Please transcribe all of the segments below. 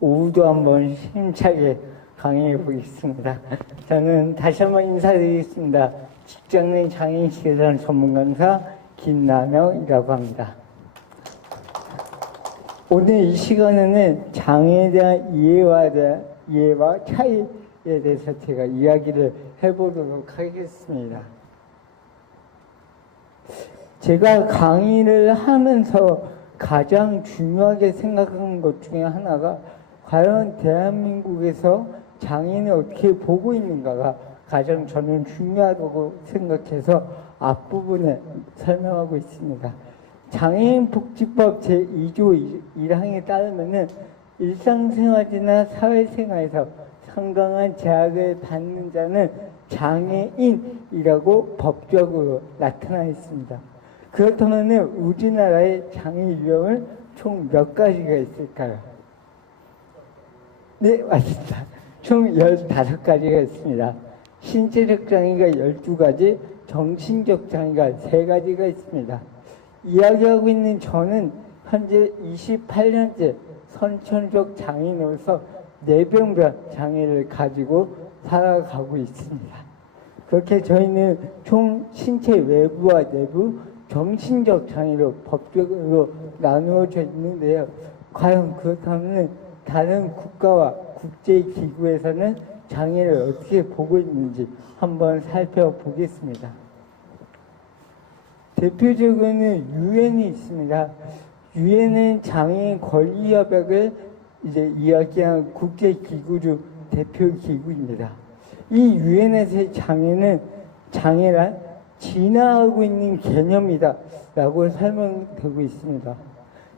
오후도 한번 힘차게 강의해 보겠습니다. 저는 다시 한번 인사드리겠습니다. 직장내 장애인 시계산 전문 강사 김남영이라고 합니다. 오늘 이 시간에는 장애에 대한 이해와 차이에 대해서 제가 이야기를 해보도록 하겠습니다. 제가 강의를 하면서 가장 중요하게 생각하는 것 중에 하나가 과연 대한민국에서 장애인을 어떻게 보고 있는가가 가장 저는 중요하다고 생각해서 앞부분에 설명하고 있습니다. 장애인복지법 제2조 1항에 따르면은 일상생활이나 사회생활에서 상당한 제약을 받는 자는 장애인이라고 법적으로 나타나 있습니다. 그렇다면 우리나라의 장애 유형은 총 몇 가지가 있을까요? 네, 맞습니다. 총 15가지가 있습니다. 신체적 장애가 12가지, 정신적 장애가 3가지가 있습니다. 이야기하고 있는 저는 현재 28년째 선천적 장애인으로서 뇌병변 장애를 가지고 살아가고 있습니다. 그렇게 저희는 총 신체 외부와 내부, 정신적 장애로 법적으로 나누어져 있는데요. 과연 그렇다면 다른 국가와 국제기구에서는 장애를 어떻게 보고 있는지 한번 살펴보겠습니다. 대표적으로는 유엔이 있습니다. 유엔은 장애인 권리협약을 이야기한 국제기구 중 대표기구입니다. 이 유엔에서의 장애란 진화하고 있는 개념이다 라고 설명되고 있습니다.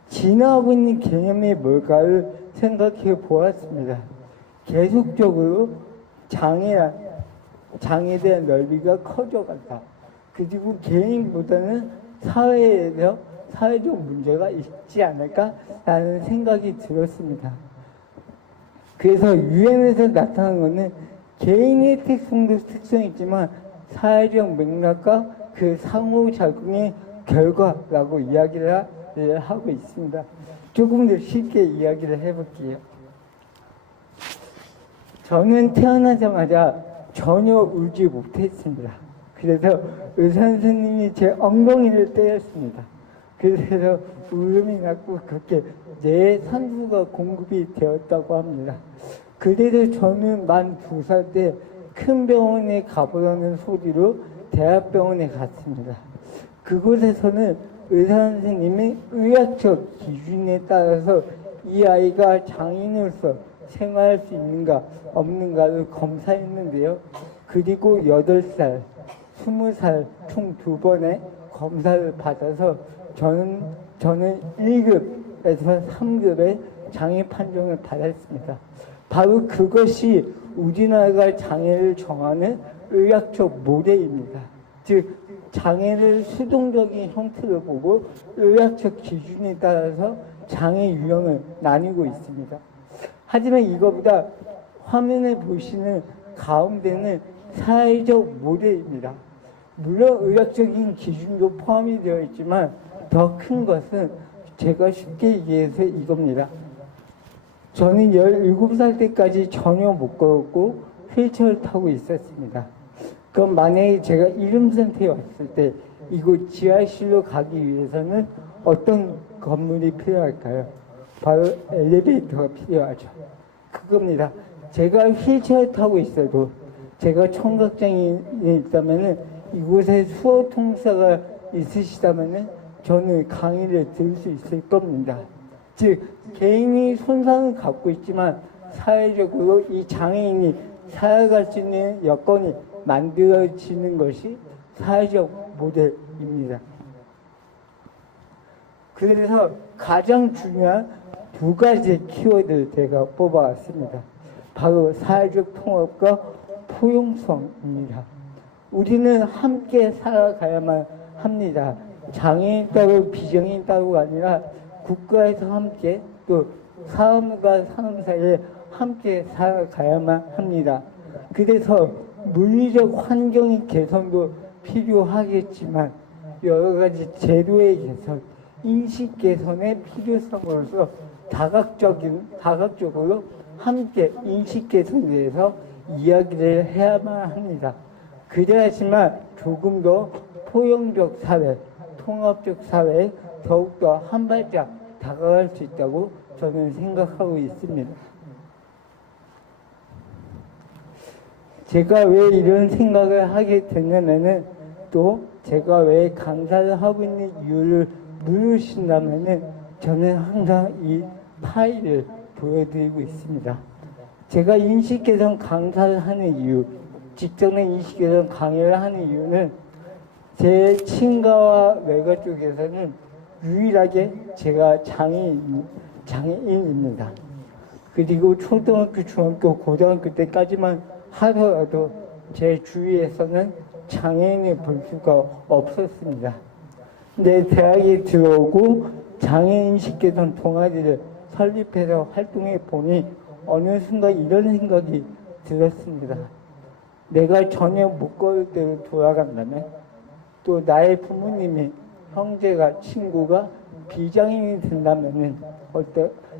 진화하고 있는 개념이 뭘까를 생각해 보았습니다. 계속적으로 장애에 대한 넓이가 커져간다. 그리고 개인보다는 사회에서 사회적 문제가 있지 않을까라는 생각이 들었습니다. 그래서 유엔에서 나타난 것은 개인의 특성이 있지만 사회적 맥락과 그 상호작용의 결과라고 이야기를 하고 있습니다. 조금 더 쉽게 이야기를 해볼게요. 저는 태어나자마자 전혀 울지 못했습니다. 그래서 의사 선생님이 제 엉덩이를 때렸습니다. 그래서 울음이 났고 그렇게 뇌 산소가 공급이 되었다고 합니다. 그래도 저는 만 2살 때 큰 병원에 가보라는 소리로 대학병원에 갔습니다. 그곳에서는 의사 선생님이 의학적 기준에 따라서 이 아이가 장애인으로서 생활할 수 있는가 없는가를 검사했는데요. 그리고 8살, 20살 총 2번의 검사를 받아서 저는 1급에서 3급의 장애 판정을 받았습니다. 바로 그것이 우리나라가 장애를 정하는 의학적 모델입니다. 즉 장애를 수동적인 형태로 보고 의학적 기준에 따라서 장애 유형을 나뉘고 있습니다. 하지만 이거보다 화면에 보시는 가운데는 사회적 모델입니다. 물론 의학적인 기준도 포함이 되어 있지만 더 큰 것은 제가 쉽게 얘기해서 이겁니다. 저는 17살 때까지 전혀 못 걸었고 휠체어를 타고 있었습니다. 그럼 만약에 제가 이름센터에 왔을 때 이곳 지하실로 가기 위해서는 어떤 건물이 필요할까요? 바로 엘리베이터가 필요하죠. 그겁니다. 제가 휠체어 타고 있어도 제가 청각장애인이 있다면 이곳에 수어 통사가 있으시다면 저는 강의를 들을 수 있을 겁니다. 즉 개인이 손상을 갖고 있지만 사회적으로 이 장애인이 살아갈 수 있는 여건이 만들어지는 것이 사회적 모델입니다. 그래서 가장 중요한 2가지 키워드를 제가 뽑아왔습니다. 바로 사회적 통합과 포용성입니다. 우리는 함께 살아가야만 합니다. 장애인 따로 비장애인 따로가 아니라 국가에서 함께 또 사람과 사람 사이에 함께 살아가야만 합니다. 그래서 물리적 환경의 개선도 필요하겠지만 여러 가지 제도의 개선, 인식 개선의 필요성으로서 다각적으로 함께 인식 개선에 대해서 이야기를 해야만 합니다. 그래야지만 조금 더 포용적 사회, 통합적 사회에 더욱더 한 발짝 다가갈 수 있다고 저는 생각하고 있습니다. 제가 왜 이런 생각을 하게 됐냐면은 또 제가 왜 강사를 하고 있는 이유를 물으신다면은 저는 항상 이 파일을 보여드리고 있습니다. 제가 인식개선 강사를 하는 이유, 직전에 인식개선 강의를 하는 이유는 제 친가와 외가 쪽에서는 유일하게 제가 장애인입니다. 그리고 초등학교, 중학교, 고등학교 때까지만 하더라도 제 주위에서는 장애인을 볼 수가 없었습니다. 근데 대학에 들어오고 장애인식 개선 동아리를 설립해서 활동해 보니 어느 순간 이런 생각이 들었습니다. 내가 전혀 못 걸을 때로 돌아간다면, 또 나의 부모님이, 형제가, 친구가 비장애인이 된다면은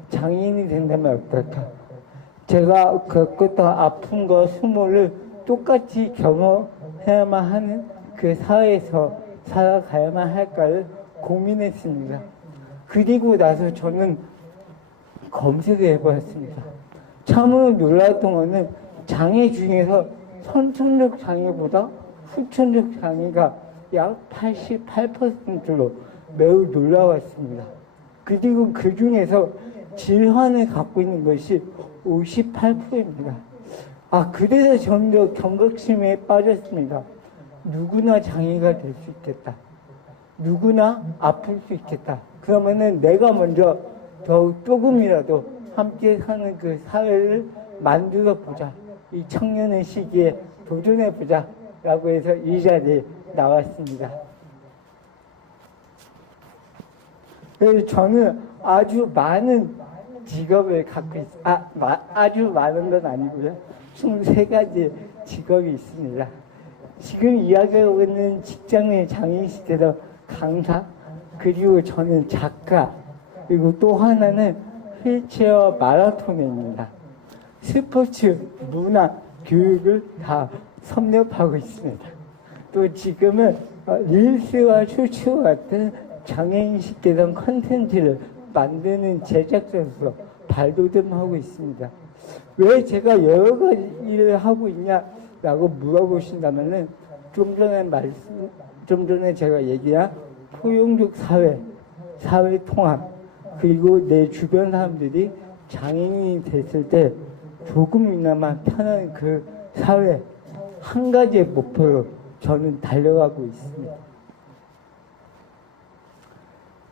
장애인이 된다면 어떨까? 제가 겪었던 아픔과 수모를 똑같이 경험해야만 하는 그 사회에서 살아가야만 할까를 고민했습니다. 그리고 나서 저는 검색을 해보았습니다. 참으로 놀라웠던 것은 장애 중에서 선천적 장애보다 후천적 장애가 약 88%로 매우 놀라웠습니다. 그리고 그 중에서 질환을 갖고 있는 것이 58%입니다. 그래서 저는 경각심에 빠졌습니다. 누구나 장애가 될 수 있겠다. 누구나 아플 수 있겠다. 그러면은 내가 먼저 더욱 조금이라도 함께 사는 그 사회를 만들어 보자. 이 청년의 시기에 도전해 보자. 라고 해서 이 자리에 나왔습니다. 그래서 저는 아주 많은 직업을 갖고 아주 많은 건 아니고요. 23가지 직업이 있습니다. 지금 이야기하고 있는 직장의 장애인 시대도 강사, 그리고 저는 작가, 그리고 또 하나는 휠체어 마라토너입니다. 스포츠, 문화, 교육을 다 섭렵하고 있습니다. 또 지금은 릴스와 쇼츠와 같은 장애인식 개선 컨텐츠를 만드는 제작자로서 발돋움하고 있습니다. 왜 제가 여러 가지 일을 하고 있냐라고 물어보신다면은 좀 전에 제가 얘기한 포용적 사회 통합, 그리고 내 주변 사람들이 장애인이 됐을 때 조금이나마 편한 그 사회, 한 가지의 목표로 저는 달려가고 있습니다.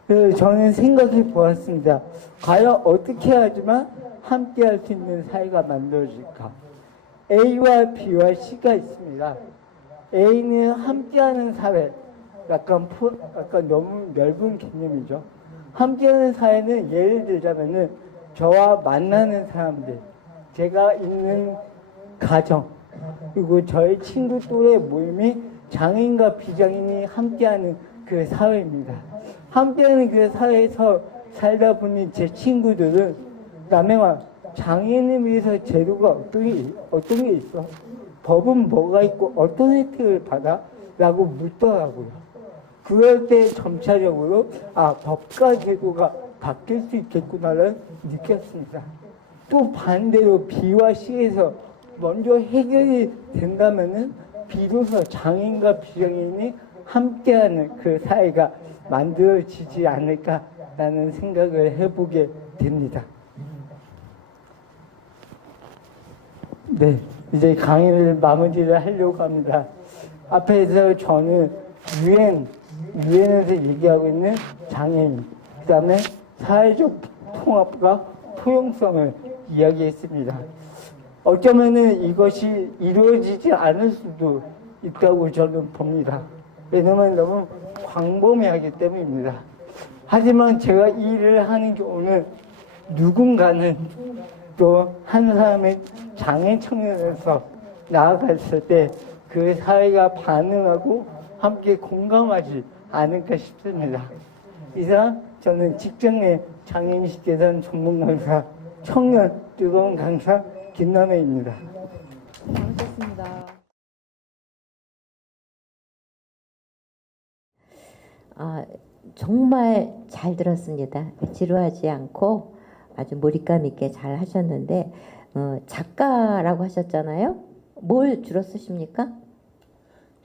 그래서 저는 생각해 보았습니다. 과연 어떻게 하지만 함께 할 수 있는 사회가 만들어질까? A와 B와 C가 있습니다. A는 함께하는 사회, 약간 너무 넓은 개념이죠. 함께하는 사회는 예를 들자면은 저와 만나는 사람들, 제가 있는 가정, 그리고 저의 친구 또래 모임이 장애인과 비장애인이 함께하는 그 사회입니다. 함께하는 그 사회에서 살다 보니 제 친구들은 남행와 장애인을 위해서 제도가 어떤 게 있어? 법은 뭐가 있고 어떤 혜택을 받아? 라고 묻더라고요. 그럴 때 점차적으로 법과 제도가 바뀔 수 있겠구나를 느꼈습니다. 또 반대로 B와 C에서 먼저 해결이 된다면은 비로소 장애인과 비장애인이 함께하는 그 사회가 만들어지지 않을까라는 생각을 해보게 됩니다. 네, 이제 강의를 마무리를 하려고 합니다. 앞에서 저는 유엔에서 얘기하고 있는 장애인, 그 다음에 사회적 통합과 포용성을 이야기했습니다. 어쩌면은 이것이 이루어지지 않을 수도 있다고 저는 봅니다. 왜냐면 너무 광범위하기 때문입니다. 하지만 제가 이 일을 하는 경우는 누군가는 또 한 사람의 장애 청년에서 나아갔을 때 그 사회가 반응하고 함께 공감하지 않을까 싶습니다. 이상 저는 직장의 장애인식 개선 전문 강사, 청년 뜨거운 강사 김남혜입니다. 많으셨습니다. 정말 잘 들었습니다. 지루하지 않고 아주 몰입감 있게 잘 하셨는데 작가라고 하셨잖아요. 뭘 주로 쓰십니까?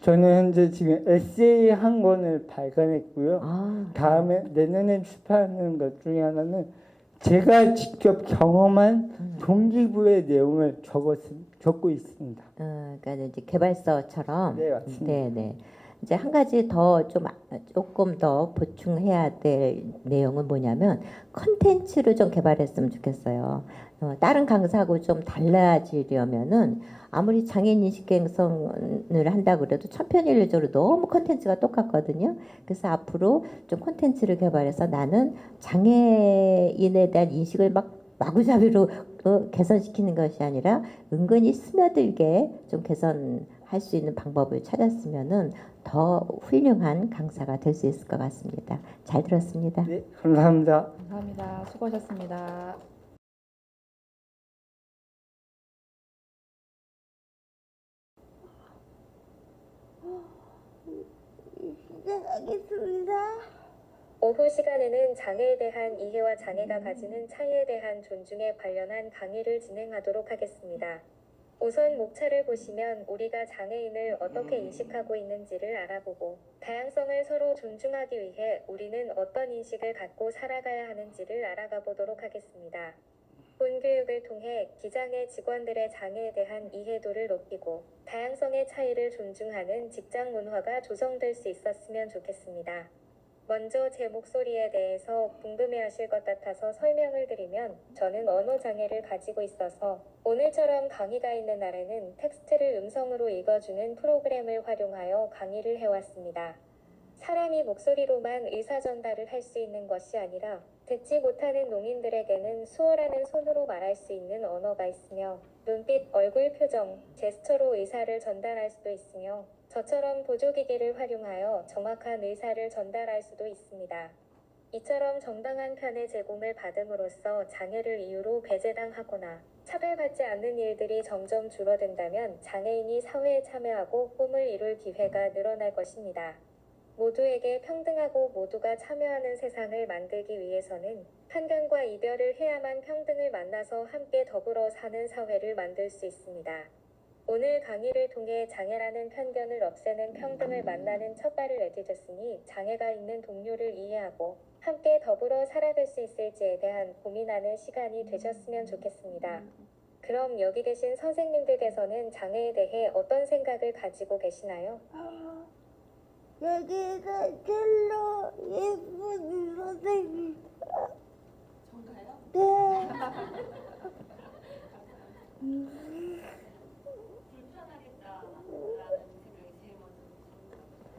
저는 현재 지금 에세이 한 권을 발간했고요. 다음에 내년에 출판하는 것 중에 하나는 제가 직접 경험한 동기부의 내용을 적고 있습니다. 그러니까 이제 개발서처럼. 네, 맞습니다. 네. 이제 한 가지 더 조금 더 보충해야 될 내용은 뭐냐면 컨텐츠를 좀 개발했으면 좋겠어요. 다른 강사하고 좀 달라지려면은 아무리 장애인 인식 개선을 한다 그래도 천편일률적으로 너무 컨텐츠가 똑같거든요. 그래서 앞으로 좀 컨텐츠를 개발해서 나는 장애인에 대한 인식을 막 마구잡이로 개선시키는 것이 아니라 은근히 스며들게 좀 개선할 수 있는 방법을 찾았으면은 더 훌륭한 강사가 될 수 있을 것 같습니다. 잘 들었습니다. 네, 감사합니다. 감사합니다. 수고하셨습니다. 시작하겠습니다. 오후 시간에는 장애에 대한 이해와 장애가 가지는 차이에 대한 존중에 관련한 강의를 진행하도록 하겠습니다. 우선 목차를 보시면 우리가 장애인을 어떻게 인식하고 있는지를 알아보고 다양성을 서로 존중하기 위해 우리는 어떤 인식을 갖고 살아가야 하는지를 알아가 보도록 하겠습니다. 본 교육을 통해 기장애 직원들의 장애에 대한 이해도를 높이고 다양성의 차이를 존중하는 직장 문화가 조성될 수 있었으면 좋겠습니다. 먼저 제 목소리에 대해서 궁금해하실 것 같아서 설명을 드리면 저는 언어장애를 가지고 있어서 오늘처럼 강의가 있는 날에는 텍스트를 음성으로 읽어주는 프로그램을 활용하여 강의를 해왔습니다. 사람이 목소리로만 의사 전달을 할 수 있는 것이 아니라 듣지 못하는 농인들에게는 수어라는 손으로 말할 수 있는 언어가 있으며 눈빛, 얼굴 표정, 제스처로 의사를 전달할 수도 있으며 저처럼 보조기기를 활용하여 정확한 의사를 전달할 수도 있습니다. 이처럼 정당한 편의 제공을 받음으로써 장애를 이유로 배제당하거나 차별받지 않는 일들이 점점 줄어든다면 장애인이 사회에 참여하고 꿈을 이룰 기회가 늘어날 것입니다. 모두에게 평등하고 모두가 참여하는 세상을 만들기 위해서는 편견과 이별을 해야만 평등을 만나서 함께 더불어 사는 사회를 만들 수 있습니다. 오늘 강의를 통해 장애라는 편견을 없애는 평등을 만나는 첫발을 내디뎠으니 장애가 있는 동료를 이해하고 함께 더불어 살아갈 수 있을지에 대한 고민하는 시간이 되셨으면 좋겠습니다. 그럼 여기 계신 선생님들께서는 장애에 대해 어떤 생각을 가지고 계시나요? 여기가 첼로 예쁜 선생님. 정가요? 네.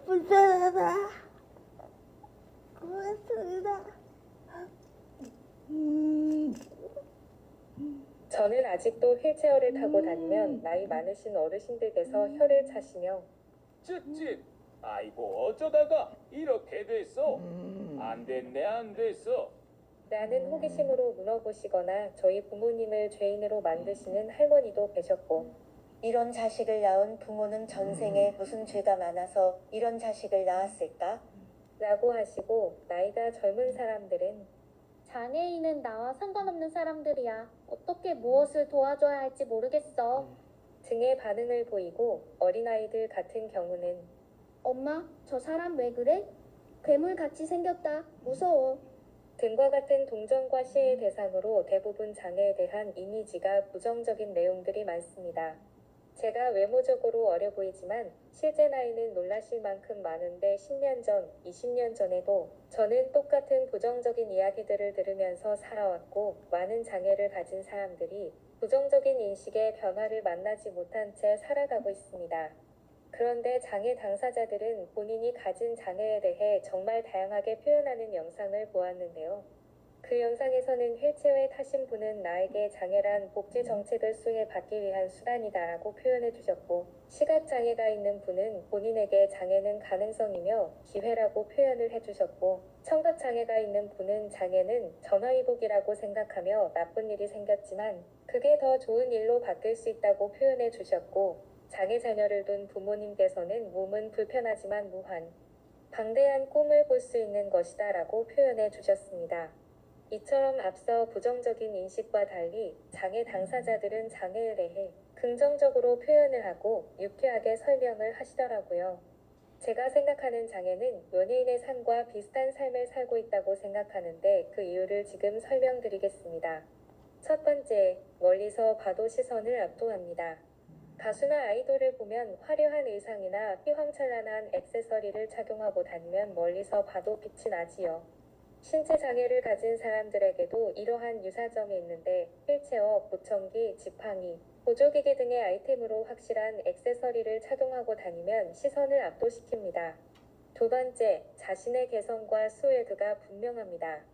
불편하다. 고맙습니다. 저는 아직도 휠체어를 타고 다니면 나이 많으신 어르신들께서 혀를 차시며 쯧쯧 아이고 어쩌다가 이렇게 됐어. 안 됐어. 라는 호기심으로 물어보시거나 저희 부모님을 죄인으로 만드시는 할머니도 계셨고 이런 자식을 낳은 부모는 전생에 무슨 죄가 많아서 이런 자식을 낳았을까? 라고 하시고 나이가 젊은 사람들은 장애인은 나와 상관없는 사람들이야. 어떻게 무엇을 도와줘야 할지 모르겠어. 등의 반응을 보이고 어린아이들 같은 경우는 엄마, 저 사람 왜 그래? 괴물같이 생겼다. 무서워. 등과 같은 동정과 시의 대상으로 대부분 장애에 대한 이미지가 부정적인 내용들이 많습니다. 제가 외모적으로 어려 보이지만 실제 나이는 놀라실 만큼 많은데 10년 전, 20년 전에도 저는 똑같은 부정적인 이야기들을 들으면서 살아왔고 많은 장애를 가진 사람들이 부정적인 인식의 변화를 만나지 못한 채 살아가고 있습니다. 그런데 장애 당사자들은 본인이 가진 장애에 대해 정말 다양하게 표현하는 영상을 보았는데요. 그 영상에서는 휠체어에 타신 분은 나에게 장애란 복지 정책을 수혜받기 위한 수단이다라고 표현해 주셨고, 시각장애가 있는 분은 본인에게 장애는 가능성이며 기회라고 표현을 해주셨고, 청각장애가 있는 분은 장애는 전화위복이라고 생각하며 나쁜 일이 생겼지만 그게 더 좋은 일로 바뀔 수 있다고 표현해 주셨고, 장애 자녀를 둔 부모님께서는 몸은 불편하지만 무한, 방대한 꿈을 볼 수 있는 것이다 라고 표현해 주셨습니다. 이처럼 앞서 부정적인 인식과 달리 장애 당사자들은 장애에 대해 긍정적으로 표현을 하고 유쾌하게 설명을 하시더라고요. 제가 생각하는 장애는 연예인의 삶과 비슷한 삶을 살고 있다고 생각하는데 그 이유를 지금 설명드리겠습니다. 첫 번째, 멀리서 봐도 시선을 압도합니다. 가수나 아이돌을 보면 화려한 의상이나 휘황찬란한 액세서리를 착용하고 다니면 멀리서 봐도 빛이 나지요. 신체 장애를 가진 사람들에게도 이러한 유사점이 있는데 휠체어, 보청기, 지팡이, 보조기기 등의 아이템으로 확실한 액세서리를 착용하고 다니면 시선을 압도시킵니다. 두 번째, 자신의 개성과 스웨그가 분명합니다.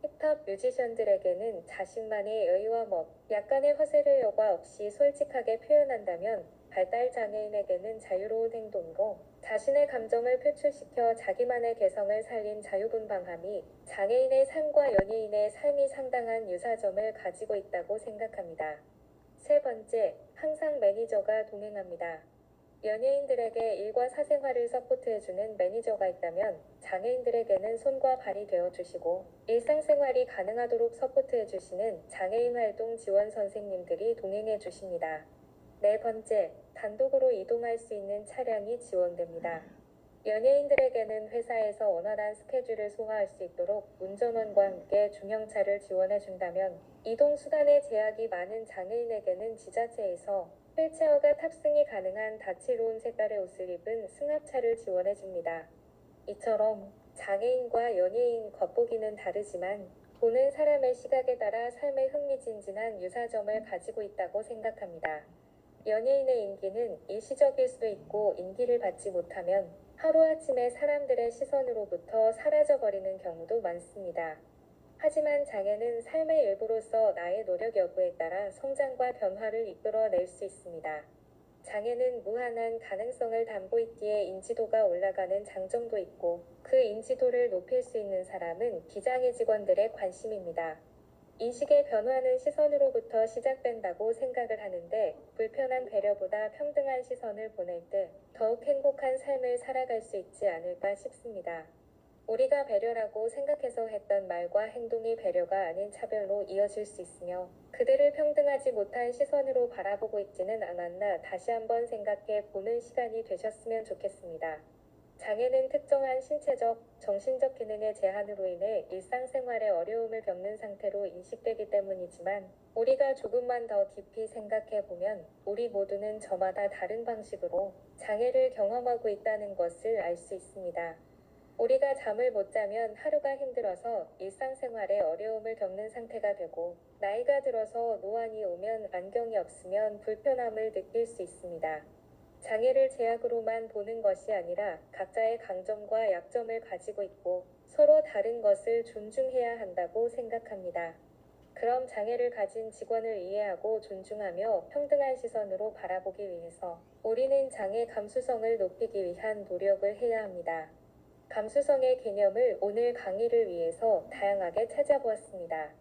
힙합 뮤지션들에게는 자신만의 여유와 멋, 약간의 허세를 여과 없이 솔직하게 표현한다면 발달 장애인에게는 자유로운 행동이고 자신의 감정을 표출시켜 자기만의 개성을 살린 자유분방함이 장애인의 삶과 연예인의 삶이 상당한 유사점을 가지고 있다고 생각합니다. 세 번째, 항상 매니저가 동행합니다. 연예인들에게 일과 사생활을 서포트해주는 매니저가 있다면 장애인들에게는 손과 발이 되어주시고 일상생활이 가능하도록 서포트해주시는 장애인 활동 지원 선생님들이 동행해주십니다. 네 번째, 단독으로 이동할 수 있는 차량이 지원됩니다. 연예인들에게는 회사에서 원활한 스케줄을 소화할 수 있도록 운전원과 함께 중형차를 지원해준다면 이동수단의 제약이 많은 장애인에게는 지자체에서 휠체어가 탑승이 가능한 다채로운 색깔의 옷을 입은 승합차를 지원해줍니다. 이처럼 장애인과 연예인 겉보기는 다르지만 보는 사람의 시각에 따라 삶의 흥미진진한 유사점을 가지고 있다고 생각합니다. 연예인의 인기는 일시적일 수도 있고 인기를 받지 못하면 하루아침에 사람들의 시선으로부터 사라져버리는 경우도 많습니다. 하지만 장애는 삶의 일부로서 나의 노력 여부에 따라 성장과 변화를 이끌어낼 수 있습니다. 장애는 무한한 가능성을 담고 있기에 인지도가 올라가는 장점도 있고 그 인지도를 높일 수 있는 사람은 비장애 직원들의 관심입니다. 인식의 변화는 시선으로부터 시작된다고 생각을 하는데 불편한 배려보다 평등한 시선을 보낼 때 더욱 행복한 삶을 살아갈 수 있지 않을까 싶습니다. 우리가 배려라고 생각해서 했던 말과 행동이 배려가 아닌 차별로 이어질 수 있으며 그들을 평등하지 못한 시선으로 바라보고 있지는 않았나 다시 한번 생각해 보는 시간이 되셨으면 좋겠습니다. 장애는 특정한 신체적, 정신적 기능의 제한으로 인해 일상생활에 어려움을 겪는 상태로 인식되기 때문이지만 우리가 조금만 더 깊이 생각해 보면 우리 모두는 저마다 다른 방식으로 장애를 경험하고 있다는 것을 알 수 있습니다. 우리가 잠을 못 자면 하루가 힘들어서 일상생활에 어려움을 겪는 상태가 되고 나이가 들어서 노안이 오면 안경이 없으면 불편함을 느낄 수 있습니다. 장애를 제약으로만 보는 것이 아니라 각자의 강점과 약점을 가지고 있고 서로 다른 것을 존중해야 한다고 생각합니다. 그럼 장애를 가진 직원을 이해하고 존중하며 평등한 시선으로 바라보기 위해서 우리는 장애 감수성을 높이기 위한 노력을 해야 합니다. 감수성의 개념을 오늘 강의를 위해서 다양하게 찾아보았습니다.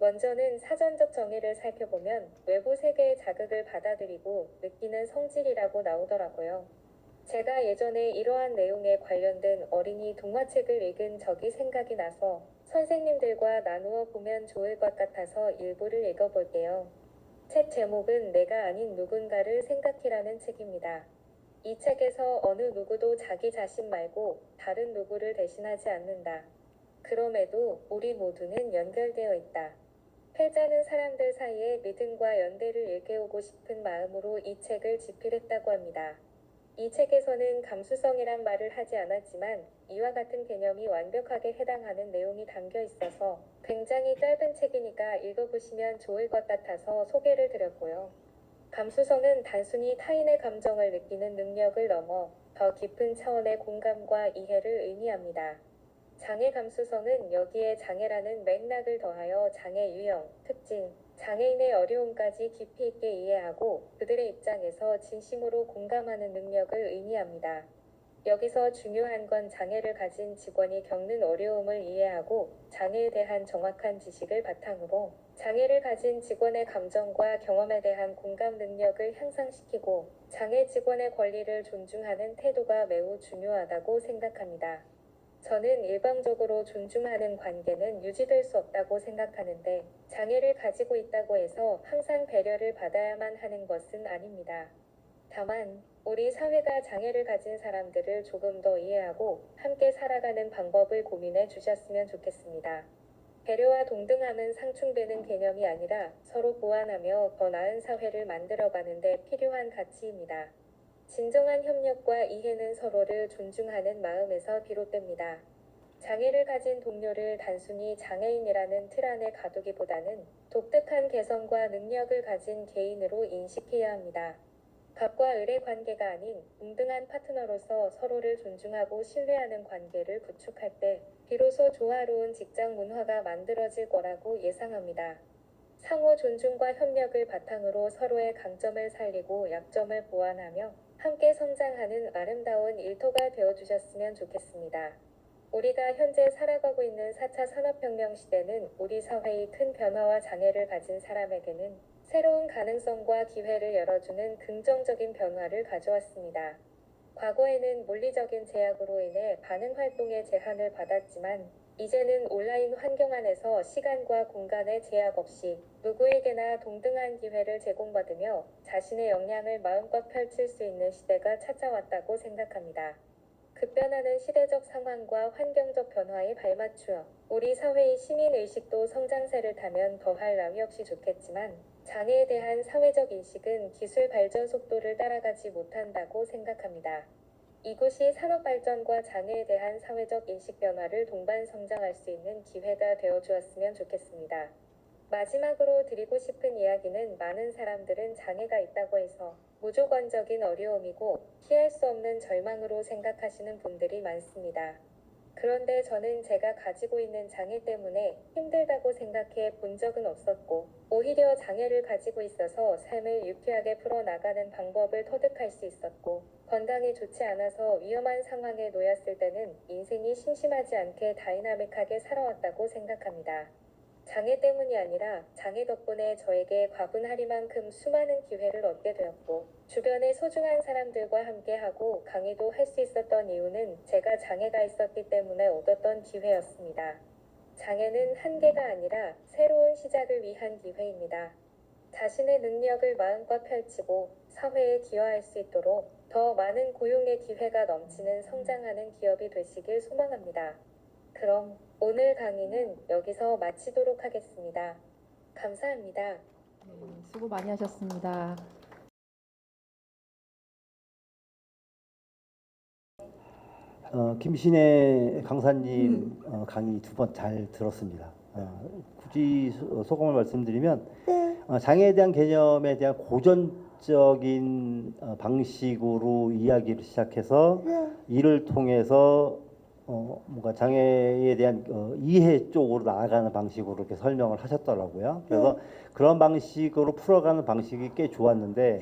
먼저는 사전적 정의를 살펴보면 외부 세계의 자극을 받아들이고 느끼는 성질이라고 나오더라고요. 제가 예전에 이러한 내용에 관련된 어린이 동화책을 읽은 적이 생각이 나서 선생님들과 나누어 보면 좋을 것 같아서 일부를 읽어볼게요. 책 제목은 내가 아닌 누군가를 생각해라는 책입니다. 이 책에서 어느 누구도 자기 자신 말고 다른 누구를 대신하지 않는다. 그럼에도 우리 모두는 연결되어 있다. 패자는 사람들 사이에 믿음과 연대를 일깨우고 싶은 마음으로 이 책을 집필했다고 합니다. 이 책에서는 감수성이란 말을 하지 않았지만 이와 같은 개념이 완벽하게 해당하는 내용이 담겨 있어서 굉장히 짧은 책이니까 읽어보시면 좋을 것 같아서 소개를 드렸고요. 감수성은 단순히 타인의 감정을 느끼는 능력을 넘어 더 깊은 차원의 공감과 이해를 의미합니다. 장애 감수성은 여기에 장애라는 맥락을 더하여 장애 유형, 특징, 장애인의 어려움까지 깊이 있게 이해하고 그들의 입장에서 진심으로 공감하는 능력을 의미합니다. 여기서 중요한 건 장애를 가진 직원이 겪는 어려움을 이해하고 장애에 대한 정확한 지식을 바탕으로 장애를 가진 직원의 감정과 경험에 대한 공감 능력을 향상시키고 장애 직원의 권리를 존중하는 태도가 매우 중요하다고 생각합니다. 저는 일방적으로 존중하는 관계는 유지될 수 없다고 생각하는데 장애를 가지고 있다고 해서 항상 배려를 받아야만 하는 것은 아닙니다. 다만 우리 사회가 장애를 가진 사람들을 조금 더 이해하고 함께 살아가는 방법을 고민해 주셨으면 좋겠습니다. 배려와 동등함은 상충되는 개념이 아니라 서로 보완하며 더 나은 사회를 만들어가는 데 필요한 가치입니다. 진정한 협력과 이해는 서로를 존중하는 마음에서 비롯됩니다. 장애를 가진 동료를 단순히 장애인이라는 틀 안에 가두기보다는 독특한 개성과 능력을 가진 개인으로 인식해야 합니다. 갑과 을의 관계가 아닌 동등한 파트너로서 서로를 존중하고 신뢰하는 관계를 구축할 때 비로소 조화로운 직장 문화가 만들어질 거라고 예상합니다. 상호 존중과 협력을 바탕으로 서로의 강점을 살리고 약점을 보완하며 함께 성장하는 아름다운 일터가 되어주셨으면 좋겠습니다. 우리가 현재 살아가고 있는 4차 산업혁명 시대는 우리 사회의 큰 변화와 장애를 가진 사람에게는 새로운 가능성과 기회를 열어주는 긍정적인 변화를 가져왔습니다. 과거에는 물리적인 제약으로 인해 반응 활동에 제한을 받았지만 이제는 온라인 환경 안에서 시간과 공간의 제약 없이 누구에게나 동등한 기회를 제공받으며 자신의 역량을 마음껏 펼칠 수 있는 시대가 찾아왔다고 생각합니다. 급변하는 시대적 상황과 환경적 변화에 발맞추어 우리 사회의 시민의식도 성장세를 타면 더할 나위 없이 좋겠지만 장애에 대한 사회적 인식은 기술 발전 속도를 따라가지 못한다고 생각합니다. 이곳이 산업 발전과 장애에 대한 사회적 인식 변화를 동반 성장할 수 있는 기회가 되어 주었으면 좋겠습니다. 마지막으로 드리고 싶은 이야기는 많은 사람들은 장애가 있다고 해서 무조건적인 어려움이고 피할 수 없는 절망으로 생각하시는 분들이 많습니다. 그런데 저는 제가 가지고 있는 장애 때문에 힘들다고 생각해 본 적은 없었고 오히려 장애를 가지고 있어서 삶을 유쾌하게 풀어나가는 방법을 터득할 수 있었고 건강이 좋지 않아서 위험한 상황에 놓였을 때는 인생이 심심하지 않게 다이나믹하게 살아왔다고 생각합니다. 장애 때문이 아니라 장애 덕분에 저에게 과분하리만큼 수많은 기회를 얻게 되었고 주변의 소중한 사람들과 함께하고 강의도 할 수 있었던 이유는 제가 장애가 있었기 때문에 얻었던 기회였습니다. 장애는 한계가 아니라 새로운 시작을 위한 기회입니다. 자신의 능력을 마음껏 펼치고 사회에 기여할 수 있도록 더 많은 고용의 기회가 넘치는 성장하는 기업이 되시길 소망합니다. 그럼 오늘 강의는 여기서 마치도록 하겠습니다. 감사합니다. 수고 많이 하셨습니다. 김신혜 강사님 강의 2번 잘 들었습니다. 굳이 소감을 말씀드리면 장애에 대한 개념에 대한 고전적인 방식으로 이야기를 시작해서 이를 통해서 뭔가 장애에 대한 이해 쪽으로 나아가는 방식으로 이렇게 설명을 하셨더라고요. 그래서 그런 방식으로 풀어가는 방식이 꽤 좋았는데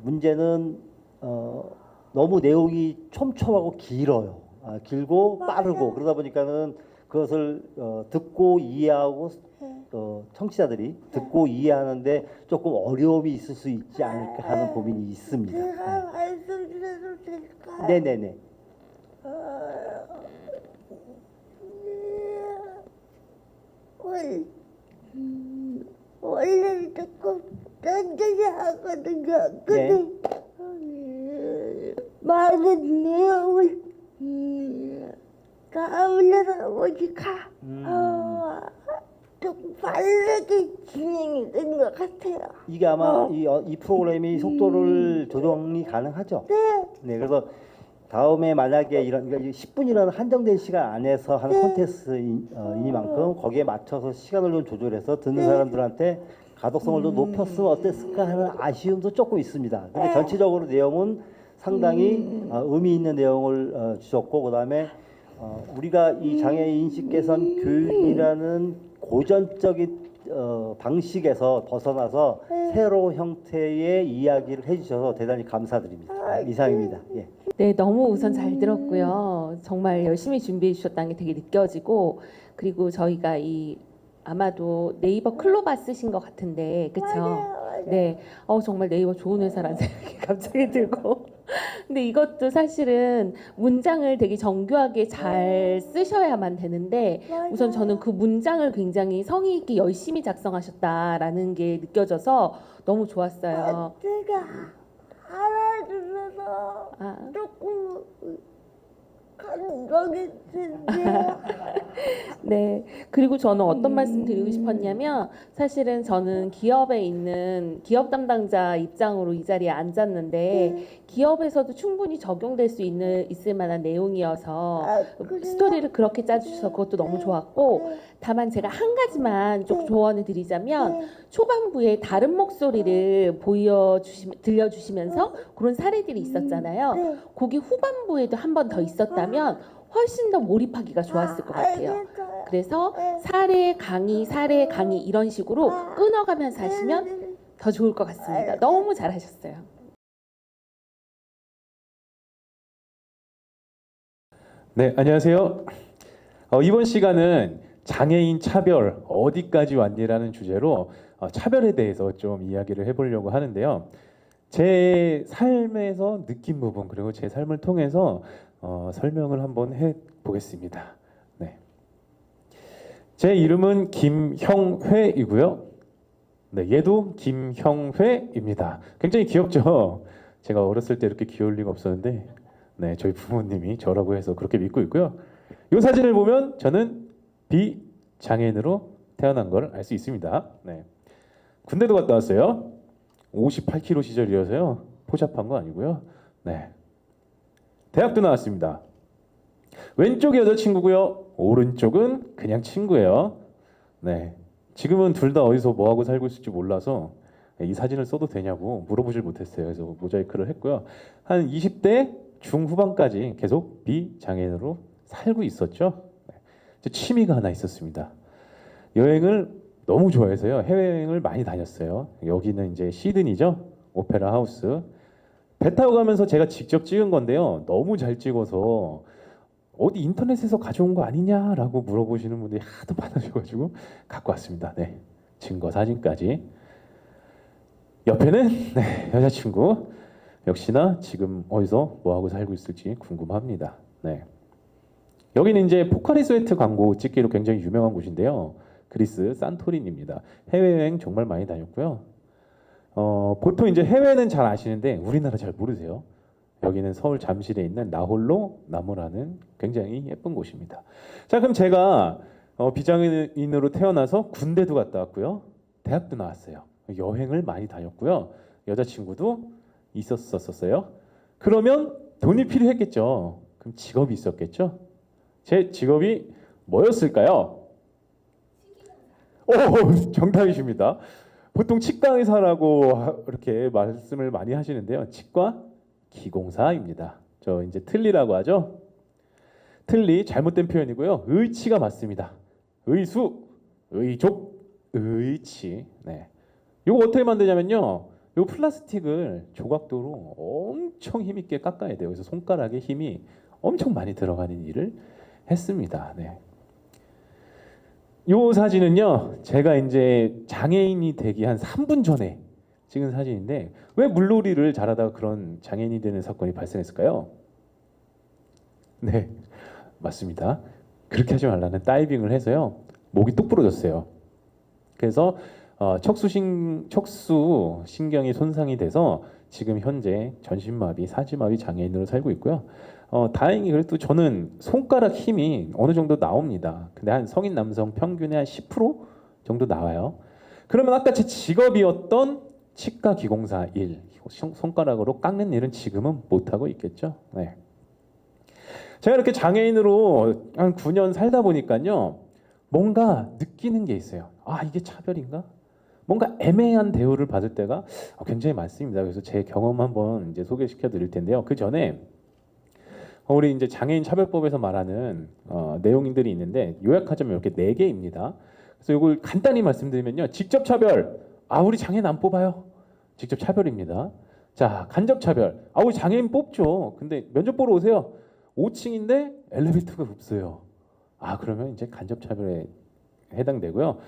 문제는 너무 내용이 촘촘하고 길어요. 길고 빠르고 그러다 보니까는 그것을 듣고 이해하고 청취자들이 듣고 이해하는데 조금 어려움이 있을 수 있지 않을까 하는 고민이 있습니다. 제가 말씀드려도 될까요? 네네네. 원래 조금 던져야 하거든요. 근데 많은 내용을 다 올려다 보니까 좀 빠르게 진행이 된 것 같아요. 이게 아마 이 프로그램이 속도를 조정이 가능하죠? 네, 그래서 다음에 만약에 이런 10분이라는 한정된 시간 안에서 하는 콘테스트이니만큼 거기에 맞춰서 시간을 좀 조절해서 듣는 사람들한테 가독성을 좀 높였으면 어땠을까 하는 아쉬움도 조금 있습니다. 근데 전체적으로 내용은 상당히 의미 있는 내용을 주셨고 그다음에 우리가 이 장애인 인식 개선 교육이라는 고전적인 방식에서 벗어나서 새로운 형태의 이야기를 해주셔서 대단히 감사드립니다. 이상입니다. 예. 네, 너무 우선 잘 들었고요. 정말 열심히 준비해 주셨다는 게 되게 느껴지고, 그리고 저희가 아마도 네이버 클로바 쓰신 것 같은데, 그쵸? 네, 정말 네이버 좋은 회사라는 생각이 갑자기 들고. 근데 이것도 사실은 문장을 되게 정교하게 잘 쓰셔야만 되는데, 우선 저는 그 문장을 굉장히 성의 있게 열심히 작성하셨다라는 게 느껴져서 너무 좋았어요. 제가 알아주셔서 아. 조금 감동이 드네요. 네. 그리고 저는 어떤 말씀 드리고 싶었냐면, 사실은 저는 기업에 있는 기업 담당자 입장으로 이 자리에 앉았는데, 기업에서도 충분히 적용될 수 있을 만한 내용이어서 그래요? 스토리를 그렇게 짜주셔서 그것도 너무 좋았고, 다만 제가 한 가지만 좀 조언을 드리자면, 초반부에 다른 목소리를 들려주시면서 그런 사례들이 있었잖아요. 거기 후반부에도 한 번 더 있었다면 훨씬 더 몰입하기가 좋았을 것 같아요. 그래서 사례 강의 이런 식으로 끊어가면서 하시면 더 좋을 것 같습니다. 너무 잘하셨어요. 네, 안녕하세요. 이번 시간은 장애인 차별 어디까지 왔니라는 주제로 차별에 대해서 좀 이야기를 해보려고 하는데요. 제 삶에서 느낀 부분, 그리고 제 삶을 통해서 설명을 한번 해보겠습니다. 네. 제 이름은 김형회이고요. 네, 얘도 김형회입니다. 굉장히 귀엽죠? 제가 어렸을 때 이렇게 귀여울 리가 없었는데, 네, 저희 부모님이 저라고 해서 그렇게 믿고 있고요. 이 사진을 보면 저는 비장애인으로 태어난 걸 알 수 있습니다. 네. 군대도 갔다 왔어요. 58kg 시절이어서요. 포잡한 거 아니고요. 네. 대학도 나왔습니다. 왼쪽이 여자친구고요. 오른쪽은 그냥 친구예요. 네. 지금은 둘 다 어디서 뭐하고 살고 있을지 몰라서 이 사진을 써도 되냐고 물어보질 못했어요. 그래서 모자이크를 했고요. 한 20대 중후반까지 계속 비장애인으로 살고 있었죠. 제 취미가 하나 있었습니다. 여행을 너무 좋아해서요. 해외여행을 많이 다녔어요. 여기는 이제 시드니죠. 오페라 하우스. 배 타고 가면서 제가 직접 찍은 건데요. 너무 잘 찍어서 어디 인터넷에서 가져온 거 아니냐라고 물어보시는 분들이 하도 많아져가지고 갖고 왔습니다. 네, 증거 사진까지. 옆에는 네, 여자친구. 역시나 지금 어디서 뭐하고 살고 있을지 궁금합니다. 네. 여기는 이제 포카리 스웨트 광고 찍기로 굉장히 유명한 곳인데요. 그리스 산토리니입니다. 해외여행 정말 많이 다녔고요. 보통 이제 해외는 잘 아시는데 우리나라 잘 모르세요. 여기는 서울 잠실에 있는 나홀로 나무라는 굉장히 예쁜 곳입니다. 자, 그럼 제가 비장애인으로 태어나서 군대도 갔다 왔고요. 대학도 나왔어요. 여행을 많이 다녔고요. 여자친구도 있었어요. 그러면 돈이 필요했겠죠. 그럼 직업이 있었겠죠. 제 직업이 뭐였을까요? 정답이십니다. 보통 치과 의사라고 이렇게 말씀을 많이 하시는데요. 치과 기공사입니다. 저 이제 틀니라고 하죠. 틀니 잘못된 표현이고요. 의치가 맞습니다. 의수, 의족, 의치. 네. 이거 어떻게 만드냐면요. 이 플라스틱을 조각도로 엄청 힘있게 깎아야 돼요. 그래서 손가락에 힘이 엄청 많이 들어가는 일을 했습니다. 네. 이 사진은요, 제가 이제 장애인이 되기 한 3분 전에 찍은 사진인데 왜 물놀이를 잘하다가 그런 장애인이 되는 사건이 발생했을까요? 네, 맞습니다. 그렇게 하지 말라는 다이빙을 해서요, 목이 뚝 부러졌어요. 그래서 척수 신경이 손상이 돼서 지금 현재 전신마비, 사지마비 장애인으로 살고 있고요. 다행히 그래도 저는 손가락 힘이 어느 정도 나옵니다. 근데 한 성인 남성 평균의 한 10% 정도 나와요. 그러면 아까 제 직업이었던 치과 기공사 일, 손가락으로 깎는 일은 지금은 못하고 있겠죠. 네. 제가 이렇게 장애인으로 한 9년 살다 보니까요, 뭔가 느끼는 게 있어요. 아, 이게 차별인가? 뭔가 애매한 대우를 받을 때가 굉장히 많습니다. 그래서 제 경험 한번 이제 소개시켜 드릴 텐데요. 그 전에 우리 이제 장애인 차별법에서 말하는 내용들이 있는데 요약하자면 이렇게 4개입니다. 그래서 이걸 간단히 말씀드리면요. 직접 차별. 우리 장애인 안 뽑아요. 직접 차별입니다. 자, 간접 차별. 우리 장애인 뽑죠. 근데 면접 보러 오세요. 5층인데 엘리베이터가 없어요. 그러면 이제 간접 차별에 해당되고요.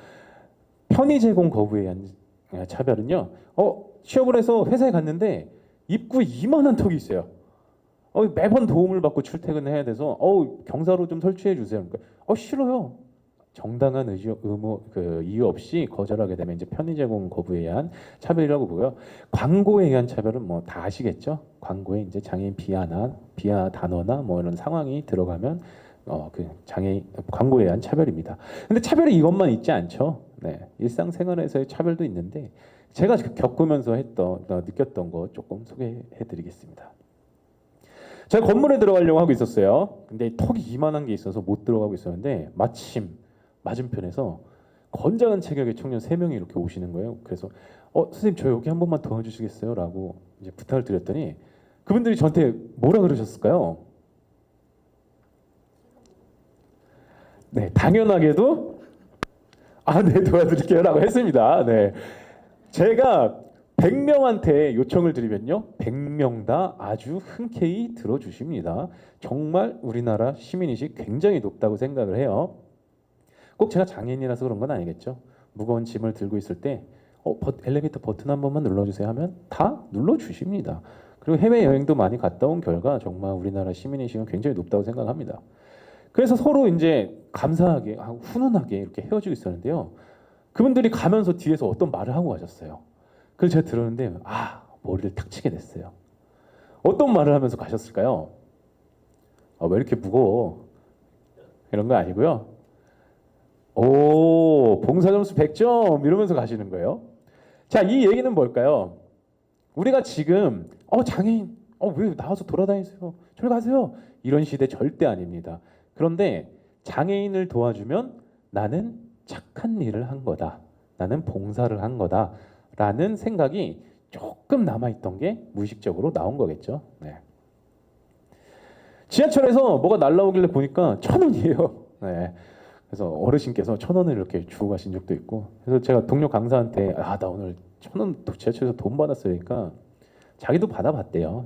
편의 제공 거부에 의한 차별은요. 취업을 해서 회사에 갔는데 입구에 이만한 턱이 있어요. 매번 도움을 받고 출퇴근해야 돼서 경사로 좀 설치해 주세요. 그러니까 싫어요. 정당한 이유 없이 거절하게 되면 이제 편의 제공 거부에 의한 차별이라고 보고요. 광고에 의한 차별은 뭐 다 아시겠죠? 광고에 이제 장애인 비하 단어나 뭐 이런 상황이 들어가면 그 장애인 광고에 의한 차별입니다. 근데 차별이 이것만 있지 않죠. 네, 일상생활에서의 차별도 있는데 제가 겪으면서 느꼈던 거 조금 소개해드리겠습니다. 제가 건물에 들어가려고 하고 있었어요. 근데 턱이 이만한 게 있어서 못 들어가고 있었는데 마침 맞은편에서 건장한 체격의 청년 3명이 이렇게 오시는 거예요. 그래서 선생님 저 여기 한 번만 도와주시겠어요? 라고 이제 부탁을 드렸더니 그분들이 저한테 뭐라 그러셨을까요? 네, 당연하게도 네, 도와드릴게요 라고 했습니다. 네, 제가 100명한테 요청을 드리면요 100명 다 아주 흔쾌히 들어주십니다. 정말 우리나라 시민의식 굉장히 높다고 생각을 해요. 꼭 제가 장애인이라서 그런 건 아니겠죠. 무거운 짐을 들고 있을 때 엘리베이터 버튼 한 번만 눌러주세요 하면 다 눌러주십니다. 그리고 해외여행도 많이 갔다 온 결과 정말 우리나라 시민의식은 굉장히 높다고 생각합니다. 그래서 서로 이제 감사하게 훈훈하게 이렇게 헤어지고 있었는데요. 그분들이 가면서 뒤에서 어떤 말을 하고 가셨어요. 그래서 제가 들었는데 머리를 탁 치게 됐어요. 어떤 말을 하면서 가셨을까요? 왜 이렇게 무거워? 이런 거 아니고요. 봉사 점수 100점 이러면서 가시는 거예요. 자, 이 얘기는 뭘까요? 우리가 지금 장애인 왜 나와서 돌아다니세요? 저리 가세요. 이런 시대 절대 아닙니다. 그런데 장애인을 도와주면 나는 착한 일을 한 거다. 나는 봉사를 한 거다. 라는 생각이 조금 남아있던 게 무의식적으로 나온 거겠죠. 네. 지하철에서 뭐가 날라오길래 보니까 1,000원이에요. 네. 그래서 어르신께서 1,000원을 이렇게 주고 가신 적도 있고, 그래서 제가 동료 강사한테 나 오늘 1,000원 지하철에서 돈 받았으니까 자기도 받아봤대요.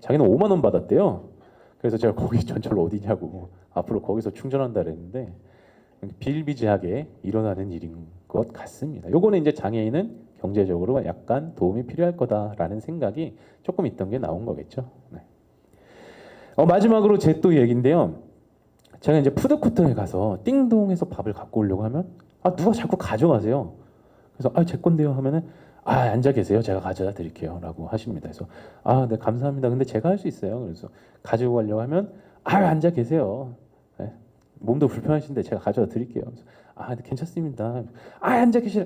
자기는 5만 원 받았대요. 그래서 제가 거기 전철 어디냐고 앞으로 거기서 충전한다 그랬는데 비일비재하게 일어나는 일인 것 같습니다. 요거는 이제 장애인은 경제적으로 약간 도움이 필요할 거다라는 생각이 조금 있던 게 나온 거겠죠. 네. 마지막으로 제 또 얘기인데요. 제가 이제 푸드코트에 가서 띵동해서 밥을 갖고 오려고 하면 누가 자꾸 가져가세요. 그래서 제 건데요 하면은 앉아 계세요. 제가 가져다 드릴게요 라고 하십니다. 그래서 네 감사합니다. 근데 제가 할 수 있어요. 그래서 가지고 가려고 하면 앉아 계세요. 네. 몸도 불편하신데 제가 가져다 드릴게요. 그래서 네, 괜찮습니다. 앉아 계시라.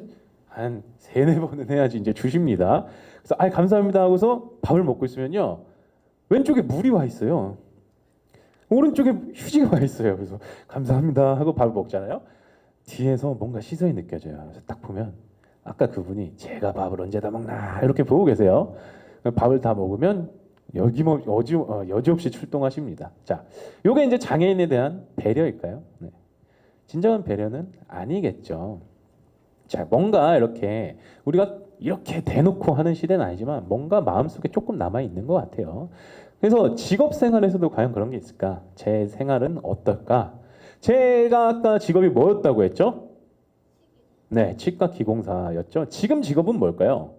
한 3-4번은 해야지 이제 주십니다. 그래서 감사합니다 하고서 밥을 먹고 있으면요 왼쪽에 물이 와 있어요. 오른쪽에 휴지가 와 있어요. 그래서 감사합니다 하고 밥을 먹잖아요. 뒤에서 뭔가 시선이 느껴져요. 그래서 딱 보면 아까 그분이 제가 밥을 언제 다 먹나 이렇게 보고 계세요. 밥을 다 먹으면 여지없이 출동하십니다. 자, 요게 이제 장애인에 대한 배려일까요? 네. 진정한 배려는 아니겠죠. 자, 뭔가 이렇게 우리가 이렇게 대놓고 하는 시대는 아니지만 뭔가 마음속에 조금 남아 있는 것 같아요. 그래서 직업 생활에서도 과연 그런 게 있을까? 제 생활은 어떨까? 제가 아까 직업이 뭐였다고 했죠? 네, 치과 기공사였죠. 지금 직업은 뭘까요?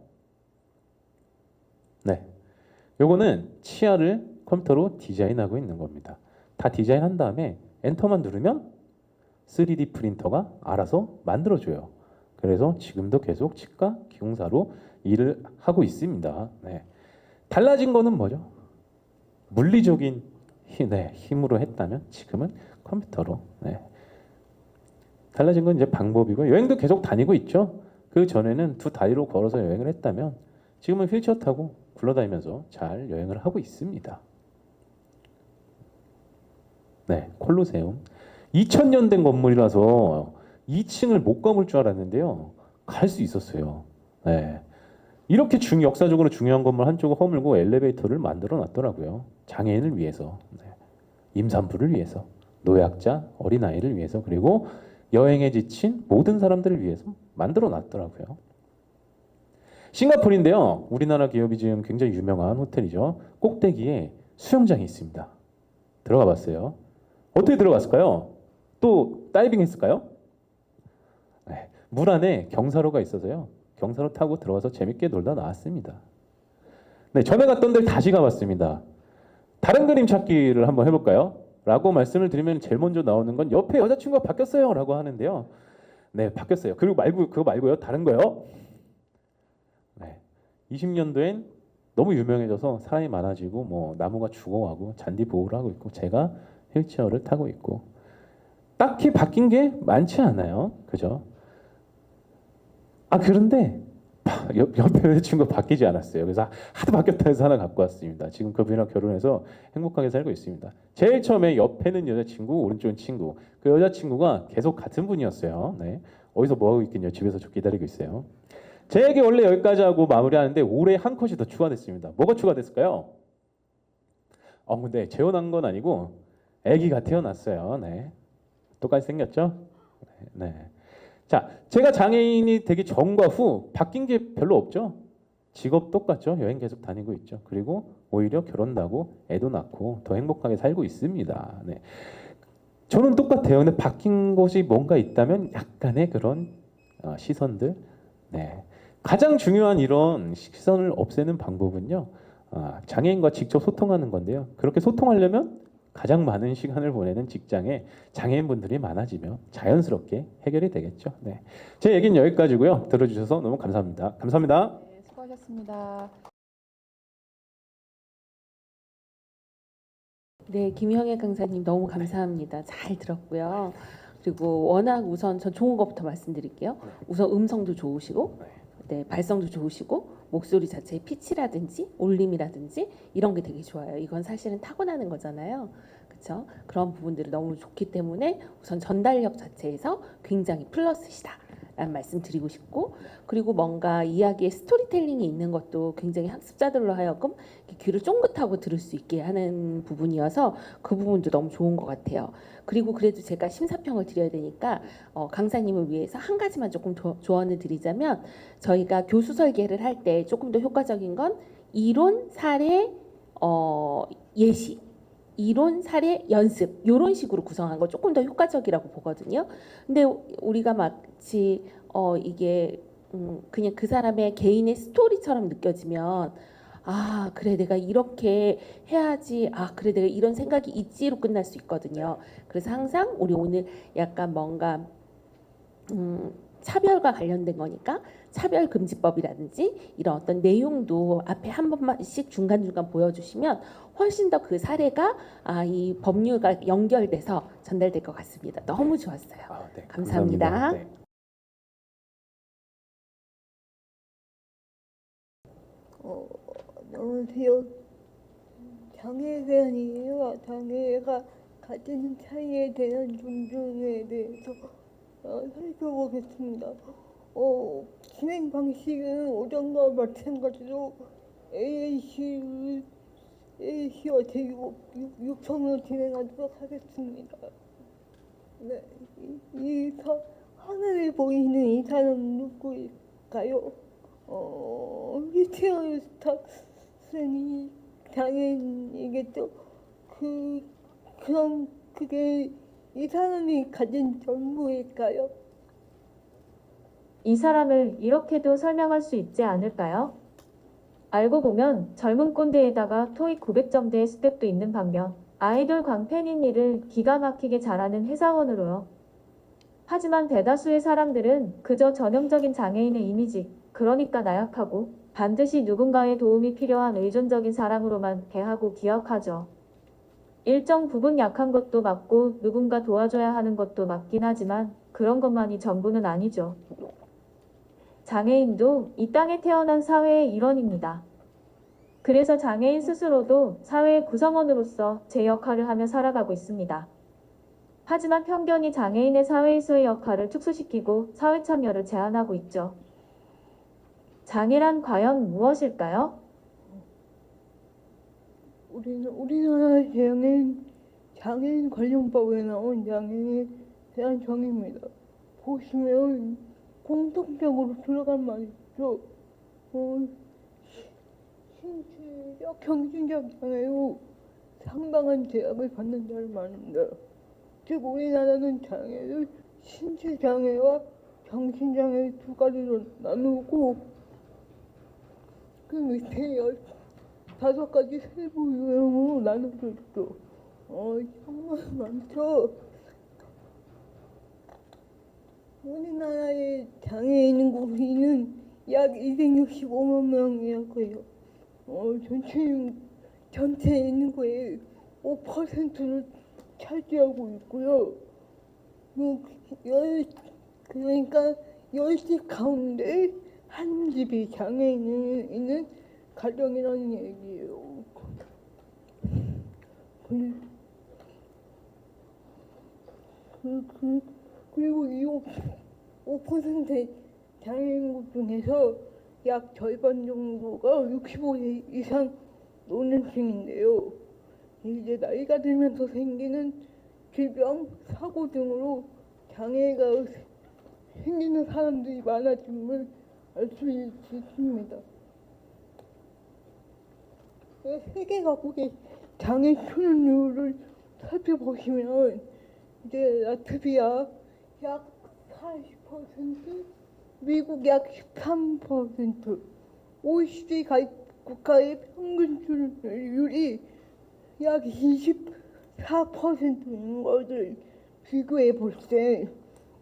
네, 요거는 치아를 컴퓨터로 디자인하고 있는 겁니다. 다 디자인한 다음에 엔터만 누르면 3D 프린터가 알아서 만들어줘요. 그래서 지금도 계속 치과 기공사로 일을 하고 있습니다. 네. 달라진 거는 뭐죠? 물리적인 힘으로 했다면 지금은 컴퓨터로. 네. 달라진 건 이제 방법이고 여행도 계속 다니고 있죠. 그 전에는 2 다리로 걸어서 여행을 했다면 지금은 휠체어 타고 굴러다니면서 잘 여행을 하고 있습니다. 네, 콜로세움 2000년 된 건물이라서 2층을 못 가볼 줄 알았는데요. 갈 수 있었어요. 네. 이렇게 역사적으로 중요한 건물 한쪽을 허물고 엘리베이터를 만들어 놨더라고요. 장애인을 위해서. 네. 임산부를 위해서, 노약자, 어린아이를 위해서, 그리고 여행에 지친 모든 사람들을 위해서 만들어 놨더라고요. 싱가포르인데요. 우리나라 기업이 지금 굉장히 유명한 호텔이죠. 꼭대기에 수영장이 있습니다. 들어가 봤어요. 어떻게 들어갔을까요? 또 다이빙 했을까요? 네, 물 안에 경사로가 있어서요. 경사로 타고 들어가서 재밌게 놀다 나왔습니다. 네, 전에 갔던 데를 다시 가봤습니다. 다른 그림 찾기를 한번 해볼까요? 라고 말씀을 드리면 제일 먼저 나오는 건 옆에 여자친구가 바뀌었어요 라고 하는데요. 네, 바뀌었어요. 그리고 그거 말고요. 다른 거요. 네, 20년도엔 너무 유명해져서 사람이 많아지고 뭐 나무가 죽어가고 잔디 보호를 하고 있고 제가 휠체어를 타고 있고 딱히 바뀐 게 많지 않아요. 그죠? 아, 그런데 옆에 여자친구가 바뀌지 않았어요. 그래서 하도 바뀌었다 해서 하나 갖고 왔습니다. 지금 그분이랑 결혼해서 행복하게 살고 있습니다. 제일 처음에 옆에는 여자친구, 오른쪽은 친구. 그 여자친구가 계속 같은 분이었어요. 네. 어디서 뭐하고 있겠냐. 집에서 저 기다리고 있어요. 제 얘기 원래 여기까지 하고 마무리하는데 올해 한 컷이 더 추가됐습니다. 뭐가 추가됐을까요? 근데 재혼한 건 아니고 아기가 태어났어요. 네. 똑같이 생겼죠? 네. 자, 제가 장애인이 되기 전과 후 바뀐 게 별로 없죠. 직업 똑같죠. 여행 계속 다니고 있죠. 그리고 오히려 결혼도 하고 애도 낳고 더 행복하게 살고 있습니다. 네. 저는 똑같아요. 근데 바뀐 것이 뭔가 있다면 약간의 그런 시선들. 네. 가장 중요한 이런 시선을 없애는 방법은요. 장애인과 직접 소통하는 건데요. 그렇게 소통하려면 가장 많은 시간을 보내는 직장에 장애인분들이 많아지면 자연스럽게 해결이 되겠죠. 네. 제 얘기는 여기까지고요. 들어주셔서 너무 감사합니다. 감사합니다. 네, 수고하셨습니다. 네, 김형애 강사님 너무 감사합니다. 잘 들었고요. 그리고 워낙 우선 전 좋은 것부터 말씀드릴게요. 우선 음성도 좋으시고, 네, 발성도 좋으시고, 목소리 자체의 피치라든지 울림이라든지 이런 게 되게 좋아요. 이건 사실은 타고나는 거잖아요. 그렇죠? 그런 부분들이 너무 좋기 때문에 우선 전달력 자체에서 굉장히 플러스시다라는 말씀 드리고 싶고, 그리고 뭔가 이야기에 스토리텔링이 있는 것도 굉장히 학습자들로 하여금 귀를 쫑긋하고 들을 수 있게 하는 부분이어서 그 부분도 너무 좋은 것 같아요. 그리고 그래도 제가 심사평을 드려야 되니까 강사님을 위해서 한 가지만 조금 조언을 드리자면, 저희가 교수 설계를 할 때 조금 더 효과적인 건 이론, 사례, 예시, 이론, 사례, 연습 이런 식으로 구성한 거 조금 더 효과적이라고 보거든요. 근데 우리가 마치 이게 그냥 그 사람의 개인의 스토리처럼 느껴지면 그래 내가 이렇게 해야지, 그래 내가 이런 생각이 있지로 끝날 수 있거든요. 그래서 항상 우리 오늘 약간 뭔가 차별과 관련된 거니까 차별금지법이라든지 이런 어떤 내용도 앞에 한 번만씩 중간중간 보여주시면 훨씬 더 그 사례가 이 법률과 연결돼서 전달될 것 같습니다. 너무 좋았어요. 네, 감사합니다. 네. 안녕하세요. 장애에 대한 이해와 장애가 가지는 차이에 대한 존중에 대해서 살펴보겠습니다. 진행 방식은 오전과 마찬가지로 AAC와 제휴 요청으로 진행하도록 하겠습니다. 네, 하늘에 보이는 이 사람 누구일까요? 휠체어 스타트니 장애인이겠죠? 그럼 그게 이 사람이 가진 전부일까요? 이 사람을 이렇게도 설명할 수 있지 않을까요? 알고 보면 젊은 꼰대에다가 토익 900점대의 스펙도 있는 반면 아이돌 광팬인 일을 기가 막히게 잘하는 회사원으로요. 하지만 대다수의 사람들은 그저 전형적인 장애인의 이미지, 그러니까 나약하고 반드시 누군가의 도움이 필요한 의존적인 사람으로만 대하고 기억하죠. 일정 부분 약한 것도 맞고 누군가 도와줘야 하는 것도 맞긴 하지만 그런 것만이 전부는 아니죠. 장애인도 이 땅에 태어난 사회의 일원입니다. 그래서 장애인 스스로도 사회의 구성원으로서 제 역할을 하며 살아가고 있습니다. 하지만 편견이 장애인의 사회에서의 역할을 축소시키고 사회 참여를 제한하고 있죠. 장애란 과연 무엇일까요? 우리나라 장애인 관련법에 나온 장애인에 대한 정의입니다. 보시면 공통적으로 들어간 말이 있죠. 신체적, 정신적 장애로 상당한 제약을 받는 자를 말합니다. 즉 우리나라는 장애를 신체 장애와 정신 장애 두 가지로 나누고 그 밑에 15가지 세부 유형으로 나눠져 있죠. 정말 많죠. 우리나라의 장애인 인구는 약 265만 명이라고요. 전체 인구의 5%를 차지하고 있고요. 그러니까 10집 가운데 한 집이 장애인이 있는 가정이라는 얘기예요. 그리고 이 5%의 장애인국 중에서 약 절반 정도가 65세 이상 노년층인데요. 이제 나이가 들면서 생기는 질병, 사고 등으로 장애가 생기는 사람들이 많아짐을 알 수 있습니다. 세계 각국의 장애 출연율을 살펴보시면 이제 라트비아 약 40%, 미국 약 13%, OECD 가입 국가의 평균 출연율이 약 24%인 것을 비교해 볼 때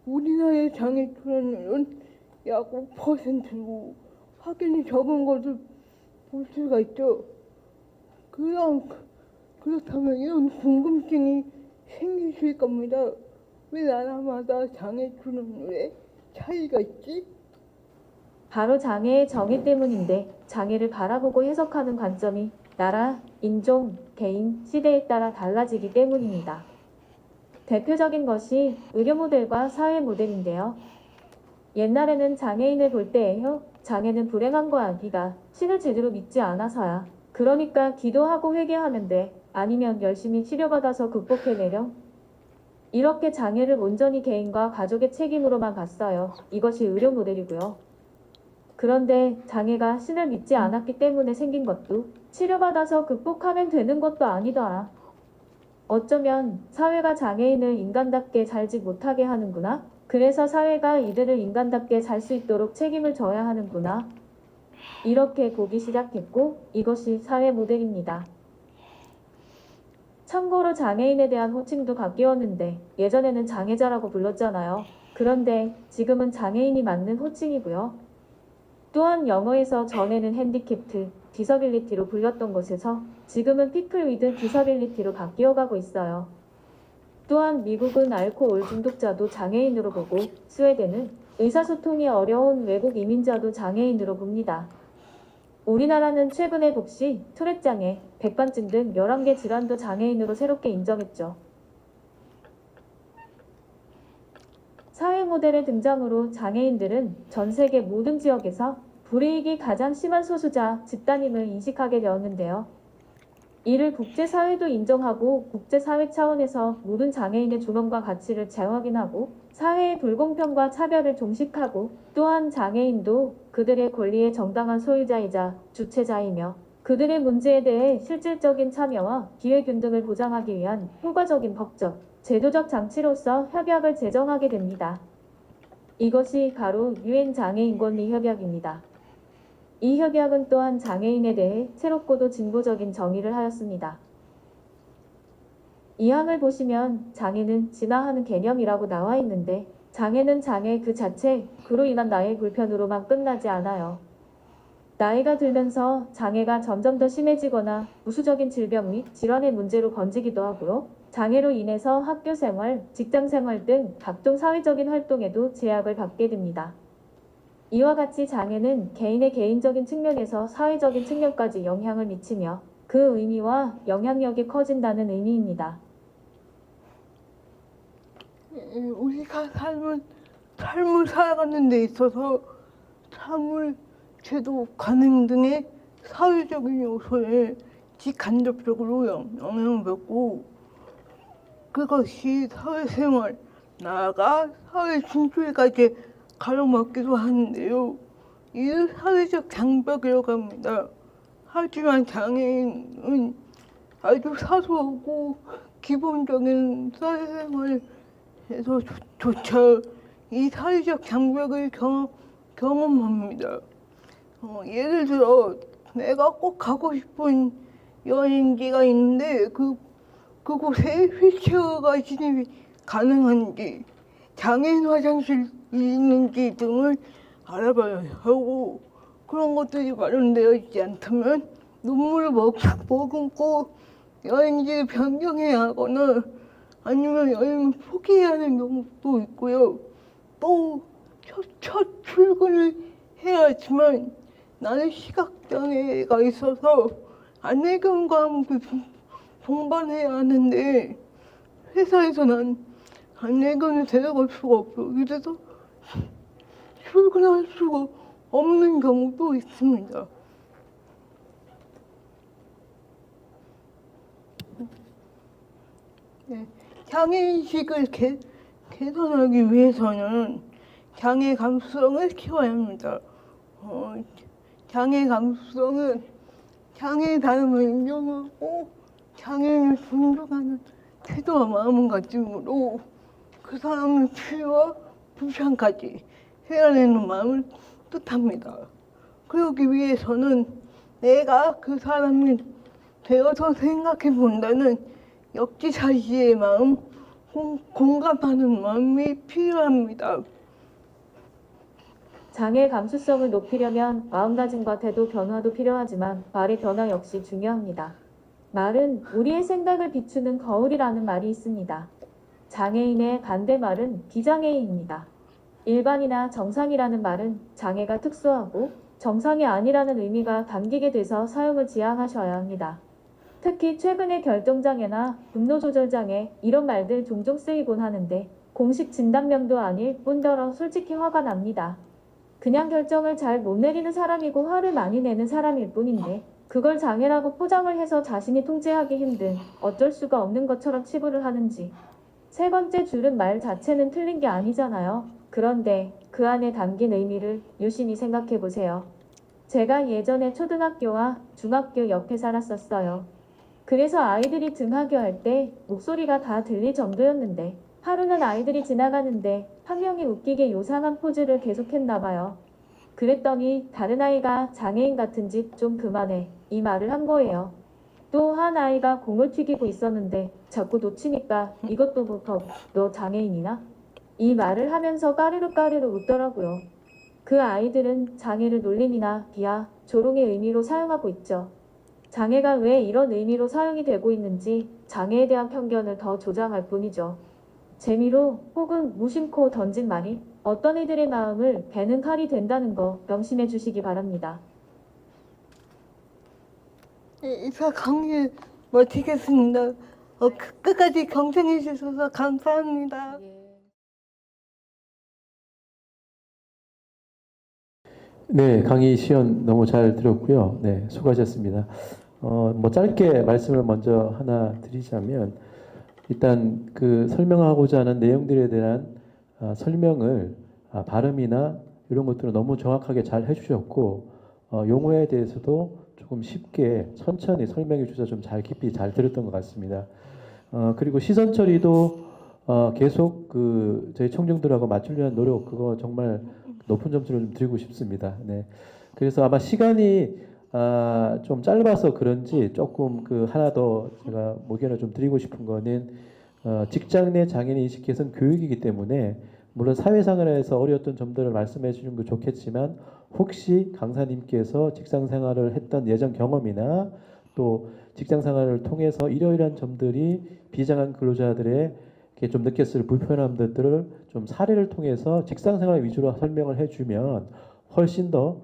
우리나라의 장애 출연율은 약 5%로 확연히 적은 것을 볼 수가 있죠. 그렇다면 이런 궁금증이 생기실 겁니다. 왜 나라마다 장애 출연율에 차이가 있지? 바로 장애의 정의 때문인데 장애를 바라보고 해석하는 관점이 나라, 인종, 개인, 시대에 따라 달라지기 때문입니다. 대표적인 것이 의료 모델과 사회 모델인데요. 옛날에는 장애인을 볼 때에요. 장애는 불행한 거야. 네가 신을 제대로 믿지 않아서야. 그러니까 기도하고 회개하면 돼. 아니면 열심히 치료받아서 극복해내려. 이렇게 장애를 온전히 개인과 가족의 책임으로만 봤어요. 이것이 의료 모델이고요. 그런데 장애가 신을 믿지 않았기 때문에 생긴 것도 치료받아서 극복하면 되는 것도 아니더라. 어쩌면 사회가 장애인을 인간답게 살지 못하게 하는구나. 그래서 사회가 이들을 인간답게 살 수 있도록 책임을 져야 하는구나. 이렇게 보기 시작했고 이것이 사회 모델입니다. 참고로 장애인에 대한 호칭도 바뀌었는데 예전에는 장애자라고 불렀잖아요. 그런데 지금은 장애인이 맞는 호칭이고요. 또한 영어에서 전에는 핸디캡트, 디서빌리티로 불렸던 것에서 지금은 피플 위드 디서빌리티로 바뀌어가고 있어요. 또한 미국은 알코올 중독자도 장애인으로 보고 스웨덴은 의사소통이 어려운 외국 이민자도 장애인으로 봅니다. 우리나라는 최근에 복시, 투렛장애, 백반증 등 11개 질환도 장애인으로 새롭게 인정했죠. 사회 모델의 등장으로 장애인들은 전 세계 모든 지역에서 불이익이 가장 심한 소수자 집단임을 인식하게 되었는데요. 이를 국제사회도 인정하고 국제사회 차원에서 모든 장애인의 존엄과 가치를 재확인하고 사회의 불공평과 차별을 종식하고 또한 장애인도 그들의 권리의 정당한 소유자이자 주체자이며 그들의 문제에 대해 실질적인 참여와 기회균등을 보장하기 위한 효과적인 법적, 제도적 장치로서 협약을 제정하게 됩니다. 이것이 바로 유엔 장애인 권리 협약입니다. 이 협약은 또한 장애인에 대해 새롭고도 진보적인 정의를 하였습니다. 이 항을 보시면 장애는 진화하는 개념이라고 나와 있는데 장애는 장애 그 자체, 그로 인한 나의 불편으로만 끝나지 않아요. 나이가 들면서 장애가 점점 더 심해지거나 부수적인 질병 및 질환의 문제로 번지기도 하고요. 장애로 인해서 학교 생활, 직장 생활 등 각종 사회적인 활동에도 제약을 받게 됩니다. 이와 같이 장애는 개인의 개인적인 측면에서 사회적인 측면까지 영향을 미치며 그 의미와 영향력이 커진다는 의미입니다. 우리가 삶을 살아가는 데 있어서 삶을 제도 가능 등의 사회적인 요소에 직간접적으로 영향을 받고 그것이 사회생활, 나아가 사회 진출까지 가로막기도 하는데요. 이를 사회적 장벽이라고 합니다. 하지만 장애인은 아주 사소하고 기본적인 사회생활에서조차 이 사회적 장벽을 경험합니다. 예를 들어 내가 꼭 가고 싶은 여행지가 있는데 그곳에 휠체어가 진입이 가능한지, 장애인 화장실이 있는지 등을 알아봐야 하고, 그런 것들이 마련되어 있지 않다면 눈물을 머금고 여행지를 변경해야 하거나 아니면 여행을 포기해야 하는 경우도 있고요. 또 첫 출근을 해야 하지만 나는 시각장애가 있어서 안내견과 함께 동반해야 하는데 회사에서 난 안내견을 데려갈 수가 없어. 이래서 출근할 수가 없는 경우도 있습니다. 네, 장애인식을 개선하기 위해서는 장애 감수성을 키워야 합니다. 장애 감수성은 장애의 다름을 인정하고 장애인을 존중하는 태도와 마음가짐으로 그 사람의 피해와 불편까지 헤아리는 마음을 뜻합니다. 그러기 위해서는 내가 그 사람이 되어서 생각해 본다는 역지사지의 마음, 공감하는 마음이 필요합니다. 장애 감수성을 높이려면 마음가짐과 태도 변화도 필요하지만 말의 변화 역시 중요합니다. 말은 우리의 생각을 비추는 거울이라는 말이 있습니다. 장애인의 반대말은 비장애인입니다. 일반이나 정상이라는 말은 장애가 특수하고 정상이 아니라는 의미가 담기게 돼서 사용을 지양하셔야 합니다. 특히 최근에 결정장애나 분노조절장애 이런 말들 종종 쓰이곤 하는데 공식 진단명도 아닐 뿐더러 솔직히 화가 납니다. 그냥 결정을 잘 못 내리는 사람이고 화를 많이 내는 사람일 뿐인데 그걸 장애라고 포장을 해서 자신이 통제하기 힘든 어쩔 수가 없는 것처럼 치부를 하는지. 세 번째 줄은 말 자체는 틀린 게 아니잖아요. 그런데 그 안에 담긴 의미를 유심히 생각해 보세요. 제가 예전에 초등학교와 중학교 옆에 살았었어요. 그래서 아이들이 등하교할 때 목소리가 다 들릴 정도였는데 하루는 아이들이 지나가는데 한 명이 웃기게 요상한 포즈를 계속했나 봐요. 그랬더니 다른 아이가 장애인 같은 짓 좀 그만해 이 말을 한 거예요. 또 한 아이가 공을 튀기고 있었는데 자꾸 놓치니까 이것도 못하고 너 장애인이나? 이 말을 하면서 까르르 웃더라고요. 그 아이들은 장애를 놀림이나 비하, 조롱의 의미로 사용하고 있죠. 장애가 왜 이런 의미로 사용이 되고 있는지 장애에 대한 편견을 더 조장할 뿐이죠. 재미로 혹은 무심코 던진 말이 어떤 이들의 마음을 베는 칼이 된다는 거 명심해 주시기 바랍니다. 이사 강의 마치겠습니다. 끝까지 경청해 주셔서 감사합니다. 네, 강의 시연 너무 잘 들었고요. 네, 수고하셨습니다. 뭐 짧게 말씀을 먼저 하나 드리자면 일단 그 설명하고자 하는 내용들에 대한 설명을 발음이나 이런 것들을 너무 정확하게 잘 해주셨고 용어에 대해서도 조금 쉽게 천천히 설명해 주셔서 좀 잘 깊이 잘 들었던 것 같습니다. 그리고 시선 처리도 계속 그 저희 청중들하고 맞추려는 노력 그거 정말 높은 점수를 좀 드리고 싶습니다. 네. 그래서 아마 시간이 좀 짧아서 그런지 조금 그 하나 더 제가 의견을 좀 드리고 싶은 거는 직장 내 장애인 인식 개선 교육이기 때문에 물론 사회생활에서 어려웠던 점들을 말씀해 주는 거 좋겠지만 혹시 강사님께서 직장 생활을 했던 예전 경험이나 또 직장 생활을 통해서 이러이러한 점들이 비장한 근로자들의 좀 느꼈을 불편함들을 좀 사례를 통해서 직장 생활 위주로 설명을 해주면 훨씬 더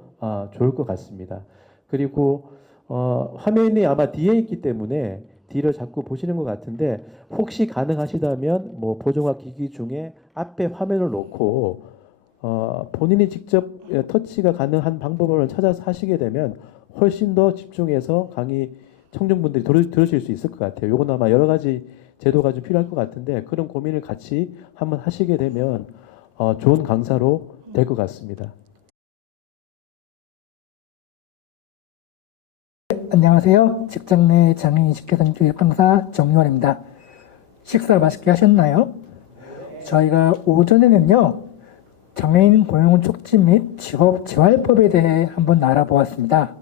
좋을 것 같습니다. 그리고 화면이 아마 뒤에 있기 때문에 뒤를 자꾸 보시는 것 같은데 혹시 가능하시다면 뭐 보조화 기기 중에 앞에 화면을 놓고 본인이 직접 터치가 가능한 방법을 찾아서 하시게 되면 훨씬 더 집중해서 강의 청중분들이 들으실 수 있을 것 같아요. 요건 아마 여러 가지 제도가 좀 필요할 것 같은데 그런 고민을 같이 한번 하시게 되면 좋은 강사로 될 것 같습니다. 안녕하세요. 직장 내 장애인 식개선 교육 강사 정유원입니다. 식사 맛있게 하셨나요? 저희가 오전에는요, 장애인 고용 촉진 및 직업 재활법에 대해 한번 알아보았습니다.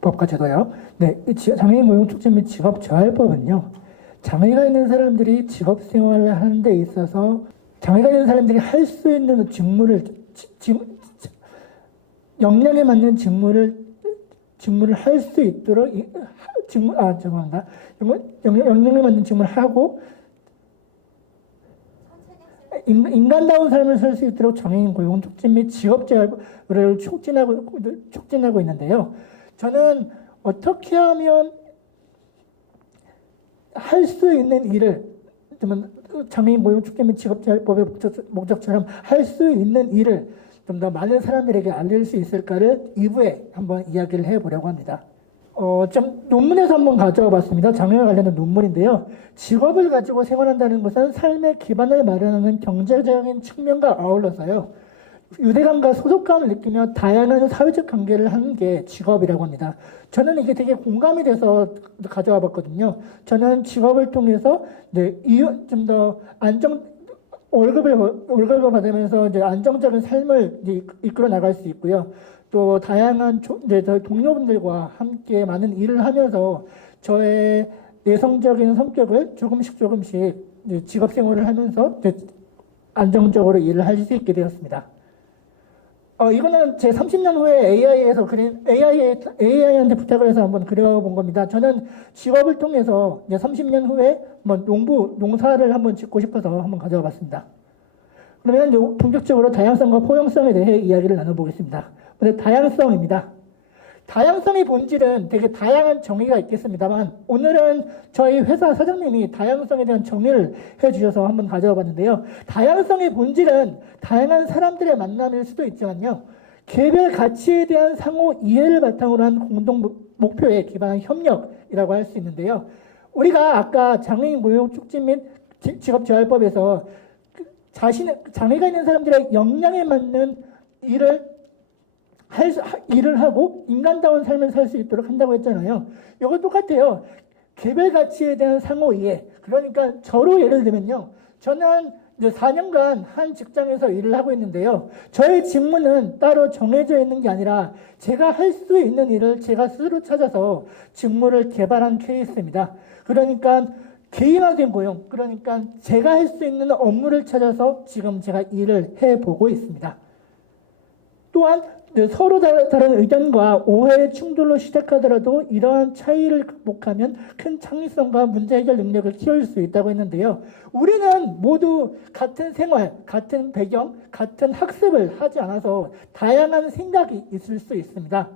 법과 제도요. 네, 장애인 고용 촉진 및 직업 재활법은요, 장애가 있는 사람들이 직업 생활을 하는 데 있어서 장애가 있는 사람들이 할 수 있는 직무를 역량에 맞는 직무를 할 수 있도록 역량에 맞는 직무를 하고 인간다운 삶을 살 수 있도록 장애인 고용 촉진 및 직업 재활을 촉진하고 있는데요. 저는 어떻게 하면 할 수 있는 일을 장애인 고용 촉진 및 직업 재활법의 목적처럼 할 수 있는 일을 좀 더 많은 사람들에게 알릴 수 있을까를 2부에 한번 이야기를 해보려고 합니다. 좀 논문에서 한번 가져와 봤습니다. 장애와 관련된 논문인데요. 직업을 가지고 생활한다는 것은 삶의 기반을 마련하는 경제적인 측면과 아울러서요, 유대감과 소속감을 느끼며 다양한 사회적 관계를 하는 게 직업이라고 합니다. 저는 이게 되게 공감이 돼서 가져와 봤거든요. 저는 직업을 통해서 좀 더 월급을 받으면서 이제 안정적인 삶을 이끌어 나갈 수 있고요. 또 다양한 동료분들과 함께 많은 일을 하면서 저의 내성적인 성격을 조금씩 직업 생활을 하면서 안정적으로 일을 할 수 있게 되었습니다. 이거는 제 30년 후에 AI한테 부탁을 해서 한번 그려본 겁니다. 저는 직업을 통해서 이제 30년 후에 농사를 한번 짓고 싶어서 한번 가져와 봤습니다. 그러면 이제 본격적으로 다양성과 포용성에 대해 이야기를 나눠보겠습니다. 먼저 다양성입니다. 다양성의 본질은 되게 다양한 정의가 있겠습니다만, 오늘은 저희 회사 사장님이 다양성에 대한 정의를 해주셔서 한번 가져와 봤는데요. 다양성의 본질은 다양한 사람들의 만남일 수도 있지만요, 개별 가치에 대한 상호 이해를 바탕으로 한 공동 목표에 기반한 협력이라고 할 수 있는데요. 우리가 아까 장애인 고용 촉진 및 직업 재활법에서 장애가 있는 사람들의 역량에 맞는 일을 하고 인간다운 삶을 살 수 있도록 한다고 했잖아요. 이거 똑같아요. 개별 가치에 대한 상호 이해. 그러니까 저로 예를 들면요, 저는 이제 4년간 한 직장에서 일을 하고 있는데요. 저의 직무는 따로 정해져 있는 게 아니라 제가 할 수 있는 일을 제가 스스로 찾아서 직무를 개발한 케이스입니다. 그러니까 개인화된 고용, 그러니까 제가 할 수 있는 업무를 찾아서 지금 제가 일을 해보고 있습니다. 또한 서로 다른 의견과 오해의 충돌로 시작하더라도 이러한 차이를 극복하면 큰 창의성과 문제 해결 능력을 키울 수 있다고 했는데요. 우리는 모두 같은 생활, 같은 배경, 같은 학습을 하지 않아서 다양한 생각이 있을 수 있습니다.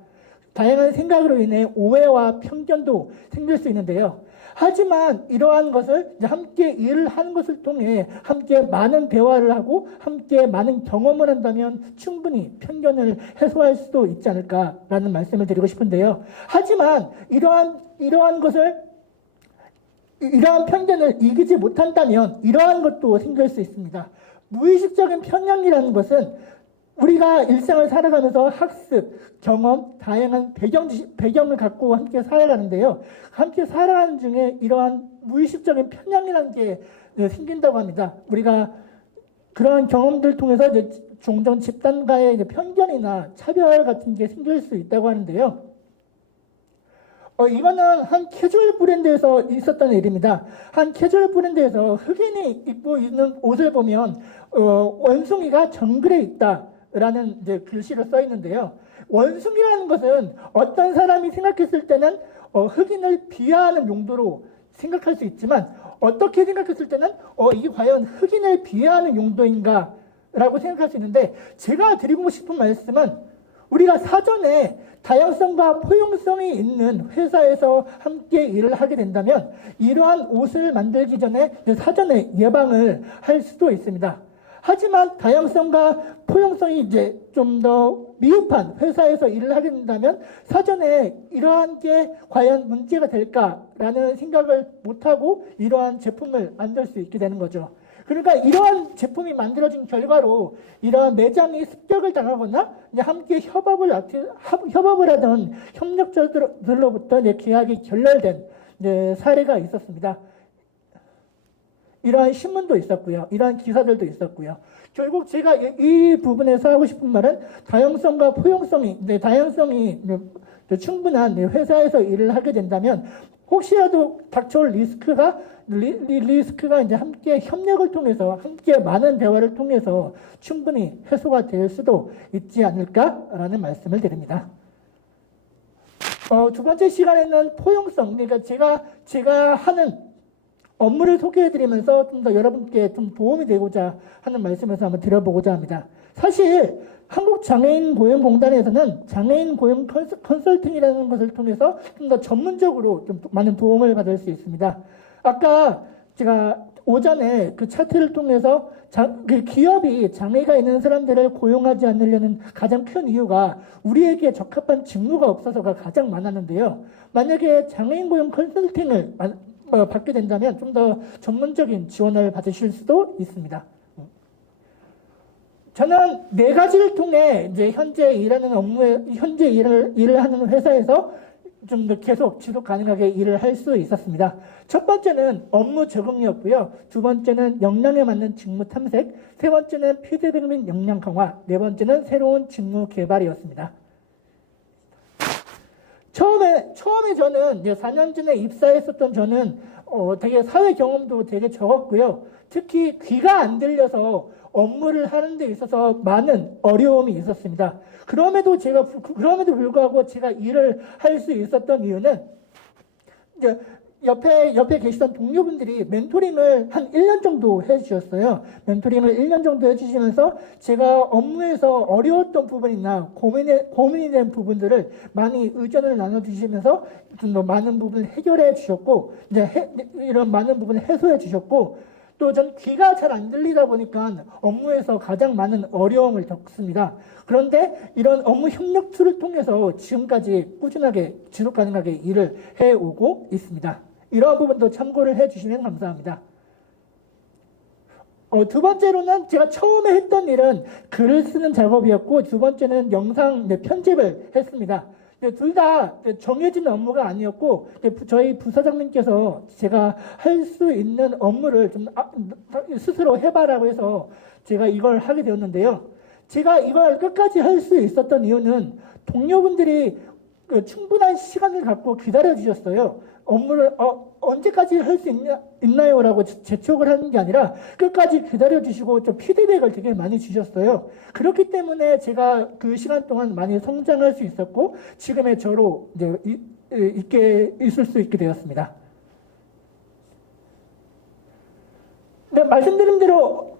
다양한 생각으로 인해 오해와 편견도 생길 수 있는데요. 하지만 이러한 것을 함께 일을 하는 것을 통해 함께 많은 대화를 하고 함께 많은 경험을 한다면 충분히 편견을 해소할 수도 있지 않을까라는 말씀을 드리고 싶은데요. 하지만 이러한 편견을 이기지 못한다면 이러한 것도 생길 수 있습니다. 무의식적인 편향이라는 것은 우리가 일상을 살아가면서 학습, 경험, 다양한 배경을 갖고 함께 살아가는데요. 함께 살아가는 중에 이러한 무의식적인 편향이라는 게 생긴다고 합니다. 우리가 그러한 경험들 통해서 이제 종종 집단과의 편견이나 차별 같은 게 생길 수 있다고 하는데요. 이거는 한 캐주얼 브랜드에서 있었던 일입니다. 한 캐주얼 브랜드에서 흑인이 입고 있는 옷을 보면 원숭이가 정글에 있다라는 이제 글씨를 써 있는데요. 원숭이라는 것은 어떤 사람이 생각했을 때는 흑인을 비하하는 용도로 생각할 수 있지만, 어떻게 생각했을 때는 이게 과연 흑인을 비하하는 용도인가 라고 생각할 수 있는데, 제가 드리고 싶은 말씀은 우리가 사전에 다양성과 포용성이 있는 회사에서 함께 일을 하게 된다면 이러한 옷을 만들기 전에 사전에 예방을 할 수도 있습니다. 하지만 다양성과 포용성이 이제 좀 더 미흡한 회사에서 일을 하게 된다면 사전에 이러한 게 과연 문제가 될까라는 생각을 못하고 이러한 제품을 만들 수 있게 되는 거죠. 그러니까 이러한 제품이 만들어진 결과로 이러한 매장이 습격을 당하거나 이제 함께 협업을 하던 협력자들로부터 이제 계약이 결렬된 이제 사례가 있었습니다. 이러한 신문도 있었고요. 이러한 기사들도 있었고요. 결국 제가 이 부분에서 하고 싶은 말은 다양성과 포용성이, 다양성이 충분한 회사에서 일을 하게 된다면 혹시라도 닥쳐올 리스크가 이제 함께 협력을 통해서 함께 많은 대화를 통해서 충분히 해소가 될 수도 있지 않을까라는 말씀을 드립니다. 두 번째 시간에는 포용성, 그러니까 제가 하는 업무를 소개해드리면서 좀 더 여러분께 좀 도움이 되고자 하는 말씀에서 한번 드려보고자 합니다. 사실 한국장애인고용공단에서는 장애인 고용 컨설팅이라는 것을 통해서 좀 더 전문적으로 좀 많은 도움을 받을 수 있습니다. 아까 제가 오전에 그 차트를 통해서 그 기업이 장애가 있는 사람들을 고용하지 않으려는 가장 큰 이유가 우리에게 적합한 직무가 없어서가 가장 많았는데요. 만약에 장애인 고용 컨설팅을 받게 된다면 좀 더 전문적인 지원을 받으실 수도 있습니다. 저는 4가지를 통해 이제 현재 일을 하는 회사에서 좀 더 계속 지속 가능하게 일을 할 수 있었습니다. 첫 번째는 업무 적응이었고요. 두 번째는 역량에 맞는 직무 탐색, 세 번째는 피드백 및 역량 강화, 네 번째는 새로운 직무 개발이었습니다. 처음에 저는 이제 4년 전에 입사했었던 저는 되게 사회 경험도 되게 적었고요. 특히 귀가 안 들려서 업무를 하는 데 있어서 많은 어려움이 있었습니다. 그럼에도 불구하고 제가 일을 할 수 있었던 이유는 이제 옆에 계시던 동료분들이 멘토링을 한 1년 정도 해주셨어요. 멘토링을 1년 정도 해주시면서 제가 업무에서 어려웠던 부분이나 고민이 된 부분들을 많이 의견을 나눠주시면서 좀 더 많은 부분을 해결해 주셨고, 이런 많은 부분을 해소해 주셨고, 또 전 귀가 잘 안 들리다 보니까 업무에서 가장 많은 어려움을 겪습니다. 그런데 이런 업무 협력 툴을 통해서 지금까지 꾸준하게 지속 가능하게 일을 해오고 있습니다. 이러한 부분도 참고를 해주시면 감사합니다. 두 번째로는 제가 처음에 했던 일은 글을 쓰는 작업이었고, 두 번째는 영상 편집을 했습니다. 둘 다 정해진 업무가 아니었고, 저희 부사장님께서 제가 할 수 있는 업무를 좀 스스로 해봐라고 해서 제가 이걸 하게 되었는데요. 제가 이걸 끝까지 할 수 있었던 이유는 동료분들이 충분한 시간을 갖고 기다려 주셨어요. 업무를 언제까지 할 수 있나요? 라고 재촉을 하는 게 아니라 끝까지 기다려 주시고 좀 피드백을 되게 많이 주셨어요. 그렇기 때문에 제가 그 시간 동안 많이 성장할 수 있었고 지금의 저로 이제 있을 수 있게 되었습니다. 네, 말씀드린 대로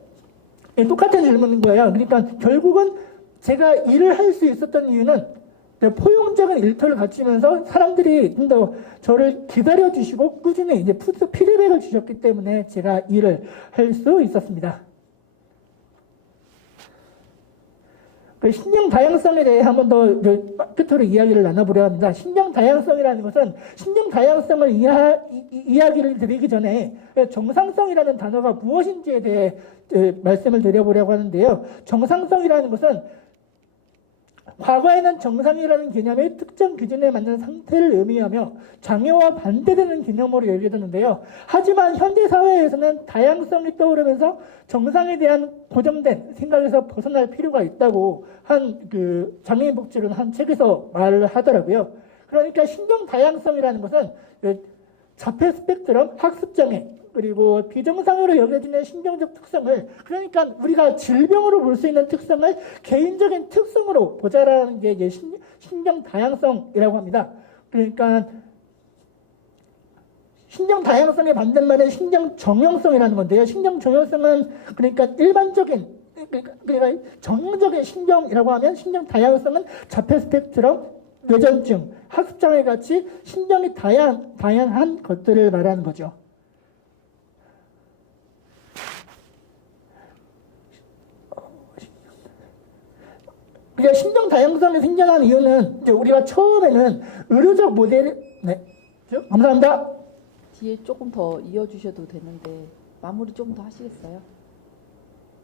똑같은 질문인 거예요. 그러니까 결국은 제가 일을 할 수 있었던 이유는 포용적인 일터를 갖추면서 사람들이 좀 더 저를 기다려주시고 꾸준히 이제 피드백을 주셨기 때문에 제가 일을 할 수 있었습니다. 신경 다양성에 대해 한 번 더 끝으로 이야기를 나눠보려 합니다. 신경 다양성이라는 것은 신경 다양성을 이야기를 드리기 전에 정상성이라는 단어가 무엇인지에 대해 말씀을 드려보려고 하는데요. 정상성이라는 것은 과거에는 정상이라는 개념이 특정 기준에 맞는 상태를 의미하며 장애와 반대되는 개념으로 여겨졌는데요. 하지만 현대 사회에서는 다양성이 떠오르면서 정상에 대한 고정된 생각에서 벗어날 필요가 있다고 한 장애인 복지론 한 책에서 말을 하더라고요. 그러니까 신경 다양성이라는 것은 자폐 스펙트럼, 학습장애, 그리고 비정상으로 여겨지는 신경적 특성을, 그러니까 우리가 질병으로 볼 수 있는 특성을 개인적인 특성으로 보자라는 게 이제 신경 다양성이라고 합니다. 그러니까 신경 다양성의 반대말은 신경 정형성이라는 건데요. 신경 정형성은 그러니까 일반적인, 그러니까 정형적인 신경이라고 하면 신경 다양성은 자폐 스펙트럼, 뇌전증, 학습장애 같이 신경이 다양한 것들을 말하는 거죠. 그러니까 신종 다양성이 생겨난 이유는 이제 우리가 처음에는 의료적 모델, 네, 감사합니다. 뒤에 조금 더 이어주셔도 되는데 마무리 조금 더 하시겠어요?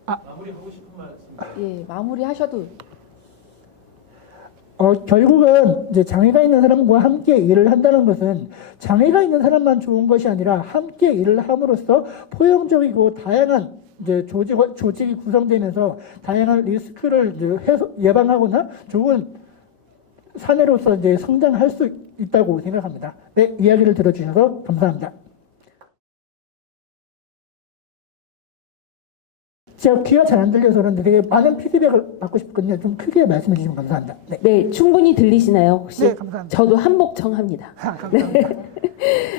마무리 하고 싶은 말씀. 예, 마무리 하셔도. 결국은 이제 장애가 있는 사람과 함께 일을 한다는 것은 장애가 있는 사람만 좋은 것이 아니라 함께 일을 함으로써 포용적이고 다양한 이제 조직이 구성되면서 다양한 리스크를 이제 예방하거나 좋은 사내로서 이제 성장할 수 있다고 생각합니다. 네, 이야기를 들어주셔서 감사합니다. 제가 귀가 잘 안 들려서 그런데 되게 많은 피드백을 받고 싶거든요. 좀 크게 말씀해 주시면 감사합니다. 네, 네, 충분히 들리시나요? 혹시? 네, 감사합니다. 저도 한복청합니다. 감사합니다.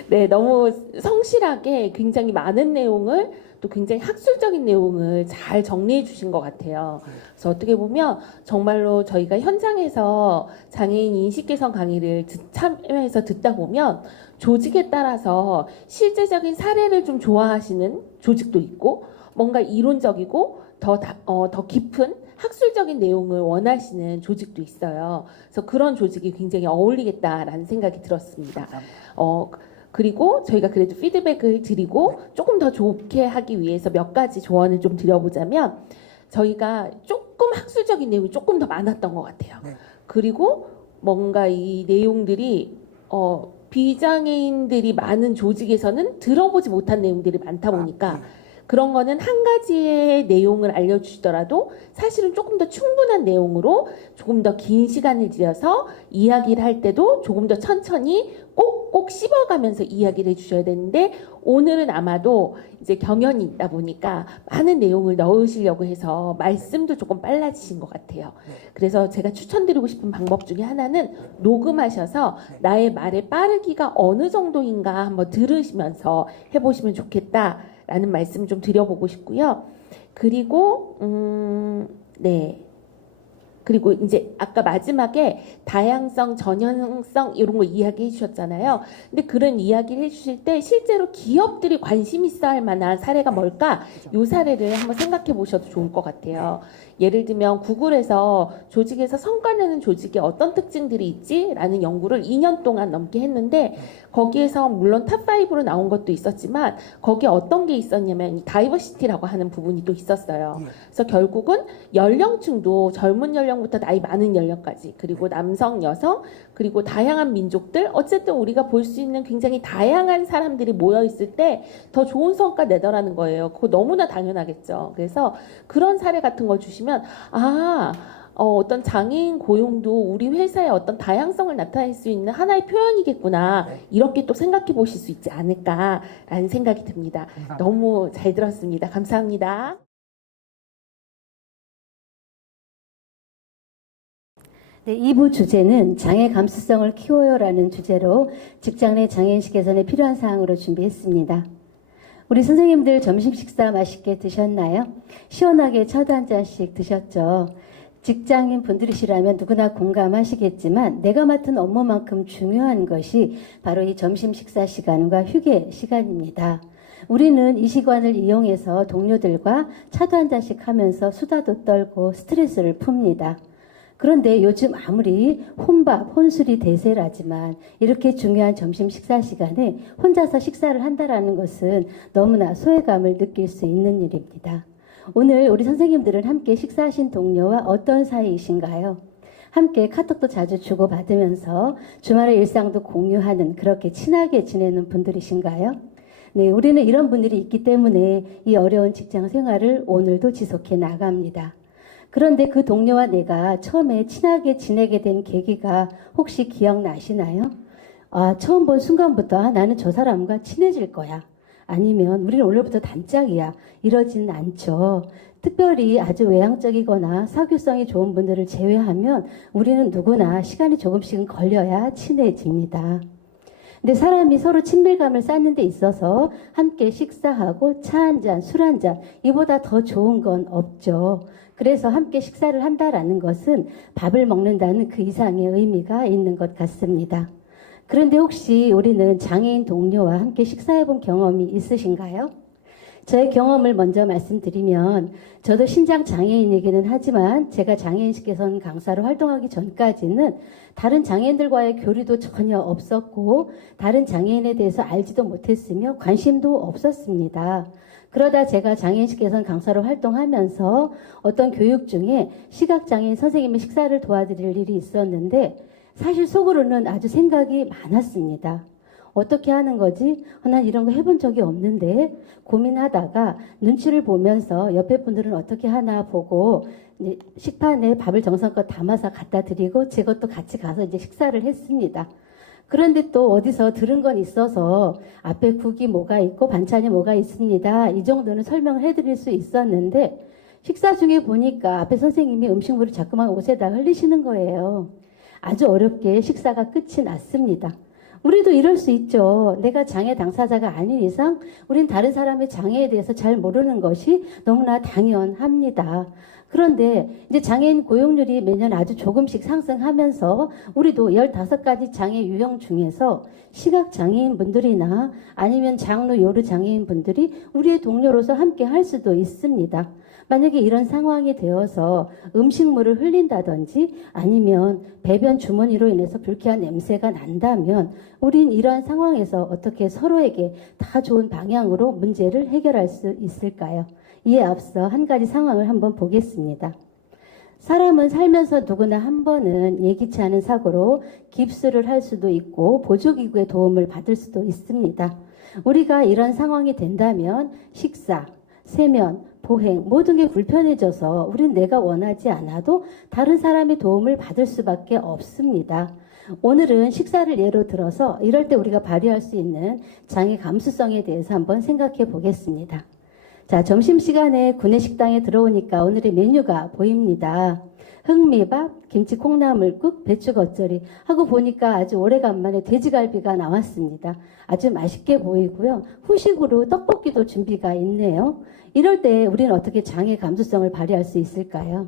네, 너무 성실하게 굉장히 많은 내용을 또 굉장히 학술적인 내용을 잘 정리해 주신 것 같아요. 그래서 어떻게 보면 정말로 저희가 현장에서 장애인 인식 개선 강의를 참여해서 듣다 보면 조직에 따라서 실제적인 사례를 좀 좋아하시는 조직도 있고 뭔가 이론적이고 더 깊은 학술적인 내용을 원하시는 조직도 있어요. 그래서 그런 조직이 굉장히 어울리겠다라는 생각이 들었습니다. 그리고 저희가 그래도 피드백을 드리고 조금 더 좋게 하기 위해서 몇 가지 조언을 좀 드려보자면 저희가 조금 학술적인 내용이 조금 더 많았던 것 같아요. 그리고 뭔가 이 내용들이 비장애인들이 많은 조직에서는 들어보지 못한 내용들이 많다 보니까 그런 거는 한 가지의 내용을 알려주시더라도 사실은 조금 더 충분한 내용으로 조금 더 긴 시간을 들여서 이야기를 할 때도 조금 더 천천히 꼭꼭 씹어가면서 이야기를 해주셔야 되는데 오늘은 아마도 이제 경연이 있다 보니까 많은 내용을 넣으시려고 해서 말씀도 조금 빨라지신 것 같아요. 그래서 제가 추천드리고 싶은 방법 중에 하나는 녹음하셔서 나의 말의 빠르기가 어느 정도인가 한번 들으시면서 해보시면 좋겠다라는 말씀 좀 드려보고 싶고요. 그리고 네. 그리고 이제 아까 마지막에 다양성, 전형성 이런 거 이야기해 주셨잖아요. 근데 그런 이야기를 해주실 때 실제로 기업들이 관심 있어 할 만한 사례가 뭘까? 이 사례를 한번 생각해 보셔도 좋을 것 같아요. 예를 들면 구글에서 조직에서 성과내는 조직에 어떤 특징들이 있지? 라는 연구를 2년 동안 넘게 했는데 거기에서 물론 탑5로 나온 것도 있었지만 거기에 어떤 게 있었냐면 다이버시티라고 하는 부분이 또 있었어요. 그래서 결국은 연령층도 젊은 연령부터 나이 많은 연령까지 그리고 남성, 여성 그리고 다양한 민족들 어쨌든 우리가 볼 수 있는 굉장히 다양한 사람들이 모여 있을 때 더 좋은 성과 내더라는 거예요. 그거 너무나 당연하겠죠. 그래서 그런 사례 같은 걸 주시면 어떤 장애인 고용도 우리 회사의 어떤 다양성을 나타낼 수 있는 하나의 표현이겠구나. 이렇게 또 생각해 보실 수 있지 않을까라는 생각이 듭니다. 너무 잘 들었습니다. 감사합니다. 네, 2부 주제는 장애 감수성을 키워요라는 주제로 직장 내 장애인식 개선에 필요한 사항으로 준비했습니다. 우리 선생님들 점심 식사 맛있게 드셨나요? 시원하게 차도 한 잔씩 드셨죠? 직장인 분들이시라면 누구나 공감하시겠지만 내가 맡은 업무만큼 중요한 것이 바로 이 점심 식사 시간과 휴게 시간입니다. 우리는 이 시간을 이용해서 동료들과 차도 한 잔씩 하면서 수다도 떨고 스트레스를 풉니다. 그런데 요즘 아무리 혼밥, 혼술이 대세라지만 이렇게 중요한 점심 식사 시간에 혼자서 식사를 한다는 것은 너무나 소외감을 느낄 수 있는 일입니다. 오늘 우리 선생님들은 함께 식사하신 동료와 어떤 사이이신가요? 함께 카톡도 자주 주고받으면서 주말의 일상도 공유하는 그렇게 친하게 지내는 분들이신가요? 네, 우리는 이런 분들이 있기 때문에 이 어려운 직장 생활을 오늘도 지속해 나갑니다. 그런데 그 동료와 내가 처음에 친하게 지내게 된 계기가 혹시 기억나시나요? 처음 본 순간부터 나는 저 사람과 친해질 거야. 아니면 우리는 오늘부터 단짝이야. 이러지는 않죠. 특별히 아주 외향적이거나 사교성이 좋은 분들을 제외하면 우리는 누구나 시간이 조금씩은 걸려야 친해집니다. 근데 사람이 서로 친밀감을 쌓는 데 있어서 함께 식사하고 차 한 잔, 술 한 잔, 이보다 더 좋은 건 없죠. 그래서 함께 식사를 한다라는 것은 밥을 먹는다는 그 이상의 의미가 있는 것 같습니다. 그런데 혹시 우리는 장애인 동료와 함께 식사해 본 경험이 있으신가요? 저의 경험을 먼저 말씀드리면 저도 신장 장애인이기는 하지만 제가 장애인식 개선 강사로 활동하기 전까지는 다른 장애인들과의 교류도 전혀 없었고 다른 장애인에 대해서 알지도 못했으며 관심도 없었습니다. 그러다 제가 장애인식 개선 강사로 활동하면서 어떤 교육 중에 시각장애인 선생님의 식사를 도와드릴 일이 있었는데 사실 속으로는 아주 생각이 많았습니다. 어떻게 하는 거지? 난 이런 거 해본 적이 없는데 고민하다가 눈치를 보면서 옆에 분들은 어떻게 하나 보고 이제 식판에 밥을 정성껏 담아서 갖다 드리고 제 것도 같이 가서 이제 식사를 했습니다. 그런데 또 어디서 들은 건 있어서 앞에 국이 뭐가 있고 반찬이 뭐가 있습니다. 이 정도는 설명을 해드릴 수 있었는데 식사 중에 보니까 앞에 선생님이 음식물을 자꾸만 옷에다 흘리시는 거예요. 아주 어렵게 식사가 끝이 났습니다. 우리도 이럴 수 있죠. 내가 장애 당사자가 아닌 이상 우린 다른 사람의 장애에 대해서 잘 모르는 것이 너무나 당연합니다. 그런데 이제 장애인 고용률이 매년 아주 조금씩 상승하면서 우리도 15가지 장애 유형 중에서 시각장애인 분들이나 아니면 장루 요루 장애인 분들이 우리의 동료로서 함께 할 수도 있습니다. 만약에 이런 상황이 되어서 음식물을 흘린다든지 아니면 배변 주머니로 인해서 불쾌한 냄새가 난다면 우린 이러한 상황에서 어떻게 서로에게 다 좋은 방향으로 문제를 해결할 수 있을까요? 이에 앞서 한 가지 상황을 한번 보겠습니다. 사람은 살면서 누구나 한 번은 예기치 않은 사고로 깁스를 할 수도 있고 보조기구의 도움을 받을 수도 있습니다. 우리가 이런 상황이 된다면 식사, 세면, 보행 모든 게 불편해져서 우린 내가 원하지 않아도 다른 사람의 도움을 받을 수밖에 없습니다. 오늘은 식사를 예로 들어서 이럴 때 우리가 발휘할 수 있는 장애 감수성에 대해서 한번 생각해 보겠습니다. 자, 점심시간에 구내식당에 들어오니까 오늘의 메뉴가 보입니다. 흑미밥, 김치 콩나물국, 배추 겉절이 하고 보니까 아주 오래간만에 돼지갈비가 나왔습니다. 아주 맛있게 보이고요. 후식으로 떡볶이도 준비가 있네요. 이럴 때 우리는 어떻게 장애 감수성을 발휘할 수 있을까요?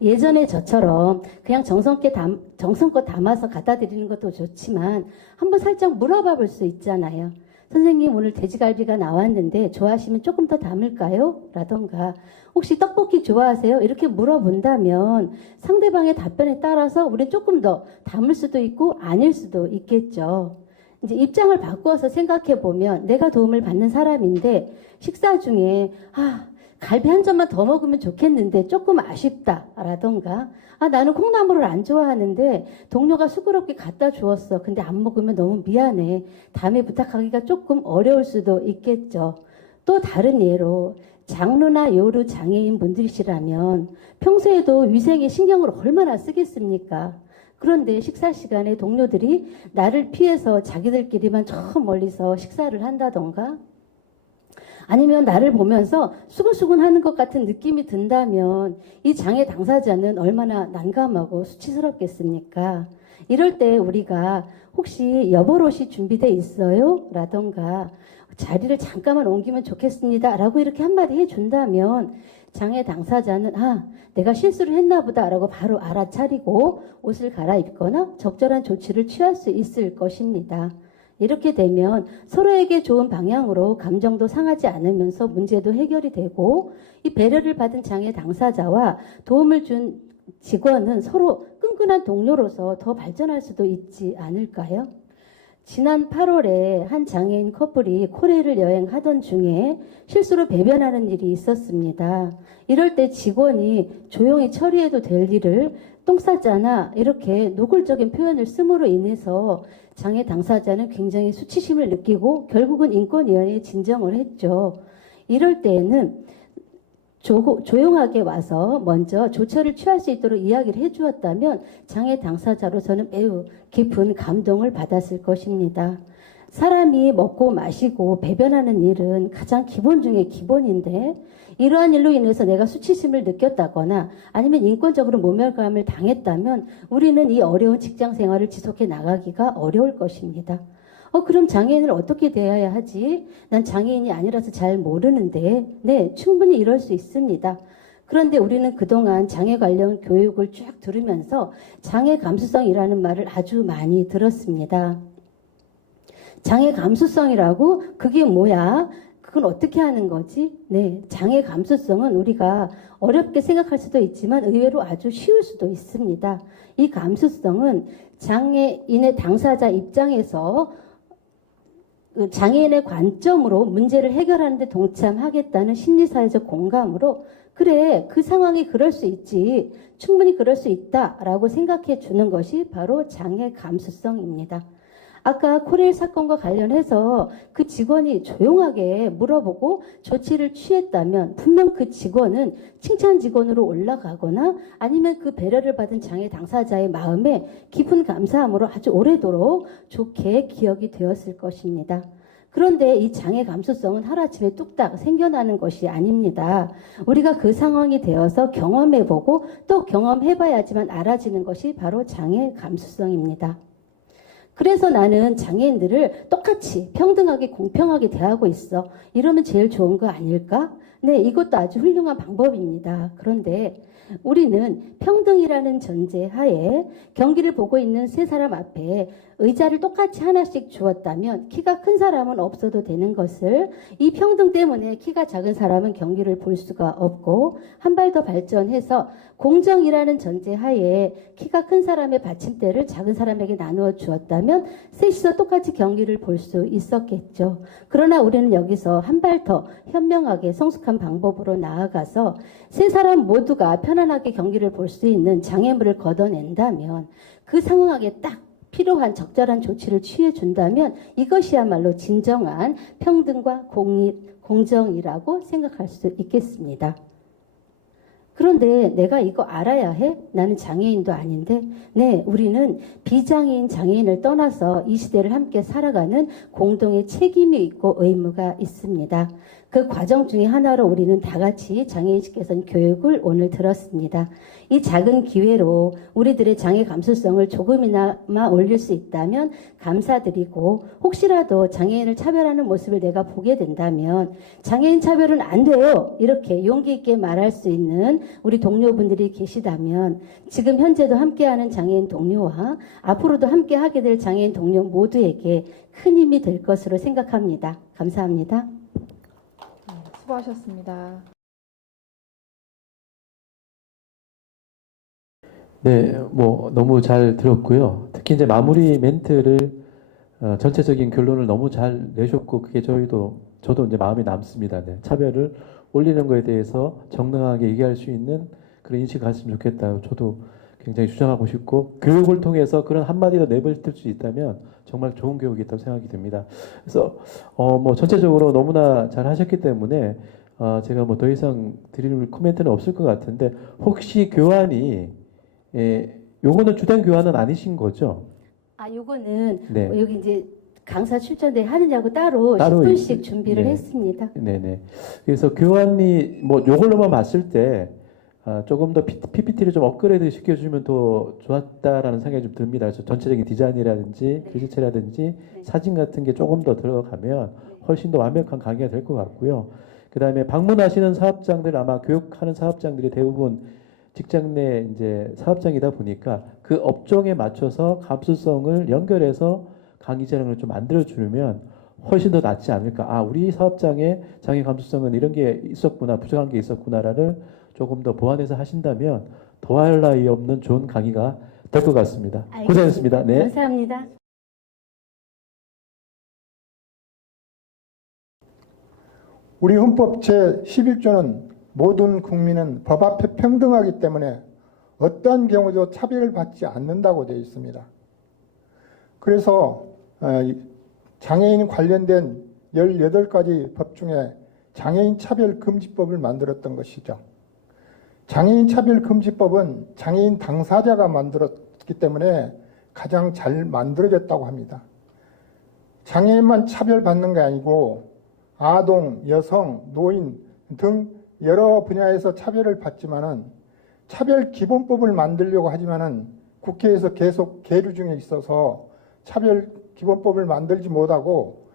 예전에 저처럼 그냥 정성껏 담아서 갖다 드리는 것도 좋지만 한번 살짝 물어봐 볼 수 있잖아요. 선생님 오늘 돼지갈비가 나왔는데 좋아하시면 조금 더 담을까요? 라던가 혹시 떡볶이 좋아하세요? 이렇게 물어본다면 상대방의 답변에 따라서 우리는 조금 더 담을 수도 있고 아닐 수도 있겠죠. 이제 입장을 바꾸어서 생각해 보면 내가 도움을 받는 사람인데 식사 중에 갈비 한 점만 더 먹으면 좋겠는데 조금 아쉽다 라던가 나는 콩나물을 안 좋아하는데 동료가 수고롭게 갖다 주었어. 근데 안 먹으면 너무 미안해. 다음에 부탁하기가 조금 어려울 수도 있겠죠. 또 다른 예로 장루나 요루 장애인 분들이시라면 평소에도 위생에 신경을 얼마나 쓰겠습니까? 그런데 식사 시간에 동료들이 나를 피해서 자기들끼리만 저 멀리서 식사를 한다던가 아니면 나를 보면서 수근수근 하는 것 같은 느낌이 든다면 이 장애 당사자는 얼마나 난감하고 수치스럽겠습니까? 이럴 때 우리가 혹시 여벌옷이 준비돼 있어요? 라던가 자리를 잠깐만 옮기면 좋겠습니다. 라고 이렇게 한마디 해준다면 장애 당사자는 내가 실수를 했나 보다 라고 바로 알아차리고 옷을 갈아입거나 적절한 조치를 취할 수 있을 것입니다. 이렇게 되면 서로에게 좋은 방향으로 감정도 상하지 않으면서 문제도 해결이 되고 이 배려를 받은 장애 당사자와 도움을 준 직원은 서로 끈끈한 동료로서 더 발전할 수도 있지 않을까요? 지난 8월에 한 장애인 커플이 코레일을 여행하던 중에 실수로 배변하는 일이 있었습니다. 이럴 때 직원이 조용히 처리해도 될 일을 똥 쌌잖아 이렇게 노골적인 표현을 씀으로 인해서 장애 당사자는 굉장히 수치심을 느끼고 결국은 인권위원회에 진정을 했죠. 이럴 때에는 조용하게 와서 먼저 조처를 취할 수 있도록 이야기를 해주었다면 장애 당사자로서는 매우 깊은 감동을 받았을 것입니다. 사람이 먹고 마시고 배변하는 일은 가장 기본 중에 기본인데 이러한 일로 인해서 내가 수치심을 느꼈다거나 아니면 인권적으로 모멸감을 당했다면 우리는 이 어려운 직장 생활을 지속해 나가기가 어려울 것입니다. 그럼 장애인을 어떻게 대해야 하지? 난 장애인이 아니라서 잘 모르는데. 네, 충분히 이럴 수 있습니다. 그런데 우리는 그동안 장애 관련 교육을 쭉 들으면서 장애 감수성이라는 말을 아주 많이 들었습니다. 장애 감수성이라고 그게 뭐야? 그건 어떻게 하는 거지? 네, 장애 감수성은 우리가 어렵게 생각할 수도 있지만 의외로 아주 쉬울 수도 있습니다. 이 감수성은 장애인의 당사자 입장에서 그 장애인의 관점으로 문제를 해결하는 데 동참하겠다는 심리사회적 공감으로 그래, 그 상황이 그럴 수 있지, 충분히 그럴 수 있다라고 생각해 주는 것이 바로 장애 감수성입니다. 아까 코레일 사건과 관련해서 그 직원이 조용하게 물어보고 조치를 취했다면 분명 그 직원은 칭찬 직원으로 올라가거나 아니면 그 배려를 받은 장애 당사자의 마음에 깊은 감사함으로 아주 오래도록 좋게 기억이 되었을 것입니다. 그런데 이 장애 감수성은 하루아침에 뚝딱 생겨나는 것이 아닙니다. 우리가 그 상황이 되어서 경험해보고 또 경험해봐야지만 알아지는 것이 바로 장애 감수성입니다. 그래서 나는 장애인들을 똑같이 평등하게 공평하게 대하고 있어. 이러면 제일 좋은 거 아닐까? 네, 이것도 아주 훌륭한 방법입니다. 그런데 우리는 평등이라는 전제 하에 경기를 보고 있는 세 사람 앞에 의자를 똑같이 하나씩 주었다면 키가 큰 사람은 없어도 되는 것을 이 평등 때문에 키가 작은 사람은 경기를 볼 수가 없고 한 발 더 발전해서 공정이라는 전제 하에 키가 큰 사람의 받침대를 작은 사람에게 나누어 주었다면 셋이서 똑같이 경기를 볼 수 있었겠죠. 그러나 우리는 여기서 한 발 더 현명하게 성숙한 방법으로 나아가서 세 사람 모두가 편안하게 경기를 볼 수 있는 장애물을 걷어낸다면 그 상황에 딱 필요한 적절한 조치를 취해준다면 이것이야말로 진정한 평등과 공정이라고 생각할 수 있겠습니다. 그런데 내가 이거 알아야 해? 나는 장애인도 아닌데. 네, 우리는 비장애인 장애인을 떠나서 이 시대를 함께 살아가는 공동의 책임이 있고 의무가 있습니다. 그 과정 중에 하나로 우리는 다 같이 장애인식 개선 교육을 오늘 들었습니다. 이 작은 기회로 우리들의 장애 감수성을 조금이나마 올릴 수 있다면 감사드리고 혹시라도 장애인을 차별하는 모습을 내가 보게 된다면 장애인 차별은 안 돼요. 이렇게 용기 있게 말할 수 있는 우리 동료분들이 계시다면 지금 현재도 함께하는 장애인 동료와 앞으로도 함께하게 될 장애인 동료 모두에게 큰 힘이 될 것으로 생각합니다. 감사합니다. 수고하셨습니다. 네, 뭐 너무 잘 들었고요. 특히 이제 마무리 멘트를 전체적인 결론을 너무 잘 내셨고 그게 저도 이제 마음에 남습니다. 네, 차별을 올리는 거에 대해서 정당하게 얘기할 수 있는 그런 인식을 가졌으면 좋겠다. 저도 굉장히 주장하고 싶고 교육을 통해서 그런 한마디로 내뱉을 수 있다면 정말 좋은 교육이었다고 생각이 듭니다. 그래서 뭐 전체적으로 너무나 잘 하셨기 때문에 제가 뭐 더 이상 드릴 코멘트는 없을 것 같은데 혹시 교환이 요거는 주된 교환은 아니신 거죠? 요거는 네. 여기 이제 강사 출전대 하느냐고 따로 10분씩 준비를 네. 했습니다. 네네. 그래서 교환이 뭐 요걸로만 봤을 때 조금 더 PPT를 좀 업그레이드 시켜주면 더 좋았다라는 생각이 좀 듭니다. 그래서 전체적인 디자인이라든지 글씨체라든지 사진 같은 게 조금 더 들어가면 훨씬 더 완벽한 강의가 될 것 같고요. 그 다음에 방문하시는 사업장들 아마 교육하는 사업장들이 대부분 직장 내 이제 사업장이다 보니까 그 업종에 맞춰서 감수성을 연결해서 강의 자료를 좀 만들어 주면 훨씬 더 낫지 않을까. 우리 사업장에 장애 감수성은 이런 게 있었구나, 부족한 게 있었구나를 조금 더 보완해서 하신다면 더할 나위 없는 좋은 강의가 될 것 같습니다. 고생하셨습니다. 네. 감사합니다. 우리 헌법 제11조는 모든 국민은 법 앞에 평등하기 때문에 어떠한 경우도 차별을 받지 않는다고 되어 있습니다. 그래서 장애인 관련된 18가지 법 중에 장애인 차별금지법을 만들었던 것이죠. 장애인 차별금지법은 장애인 당사자가 만들었기 때문에 가장 잘 만들어졌다고 합니다. 장애인만 차별받는 게 아니고 아동, 여성, 노인 등 여러 분야에서 차별을 받지만은 차별기본법을 만들려고 하지만은 국회에서 계속 계류 중에 있어서 차별기본법을 만들지 못하고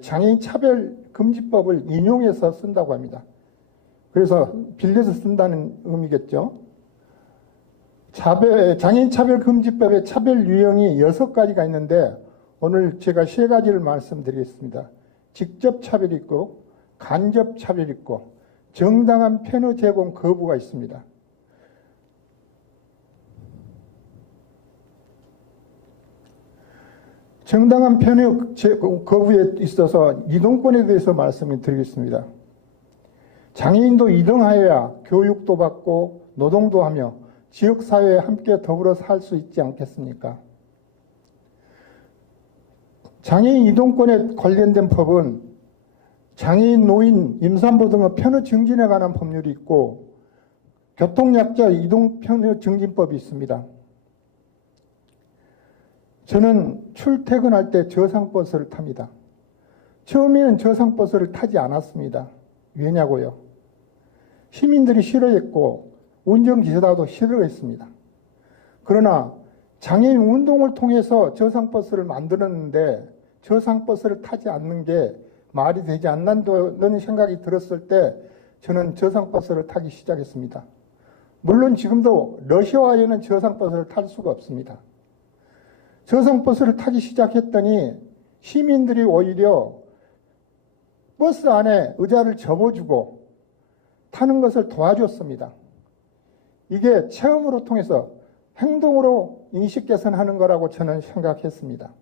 장애인 차별금지법을 인용해서 쓴다고 합니다. 그래서 빌려서 쓴다는 의미겠죠. 장애인 차별금지법의 차별 유형이 6가지가 있는데 오늘 제가 3가지를 말씀드리겠습니다. 직접 차별이 있고 간접 차별 있고 정당한 편의 제공 거부가 있습니다. 정당한 편의 제공 거부에 있어서 이동권에 대해서 말씀을 드리겠습니다. 장애인도 이동하여야 교육도 받고 노동도 하며 지역사회에 함께 더불어 살 수 있지 않겠습니까? 장애인 이동권에 관련된 법은 장애인, 노인, 임산부 등의 편의 증진에 관한 법률이 있고 교통약자 이동 편의 증진법이 있습니다. 저는 출퇴근할 때 저상버스를 탑니다. 처음에는 저상버스를 타지 않았습니다. 왜냐고요? 시민들이 싫어했고 운전기사도 싫어했습니다. 그러나 장애인 운동을 통해서 저상버스를 만들었는데 저상버스를 타지 않는 게 말이 되지 않는다는 생각이 들었을 때 저는 저상버스를 타기 시작했습니다. 물론 지금도 러시아에는 저상버스를 탈 수가 없습니다. 저상버스를 타기 시작했더니 시민들이 오히려 버스 안에 의자를 접어주고 타는 것을 도와줬습니다. 이게 체험으로 통해서 행동으로 인식 개선하는 거라고 저는 생각했습니다.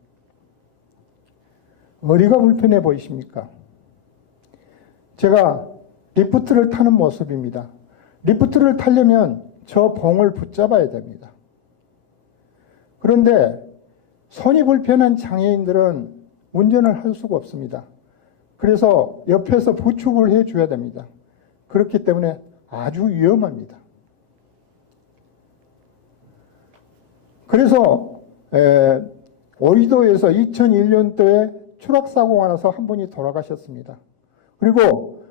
머리가 불편해 보이십니까? 제가 리프트를 타는 모습입니다. 리프트를 타려면 저 봉을 붙잡아야 됩니다. 그런데 손이 불편한 장애인들은 운전을 할 수가 없습니다. 그래서 옆에서 부축을 해줘야 됩니다. 그렇기 때문에 아주 위험합니다. 그래서 오이도에서 2001년도에 추락사고가 나서 한 분이 돌아가셨습니다. 그리고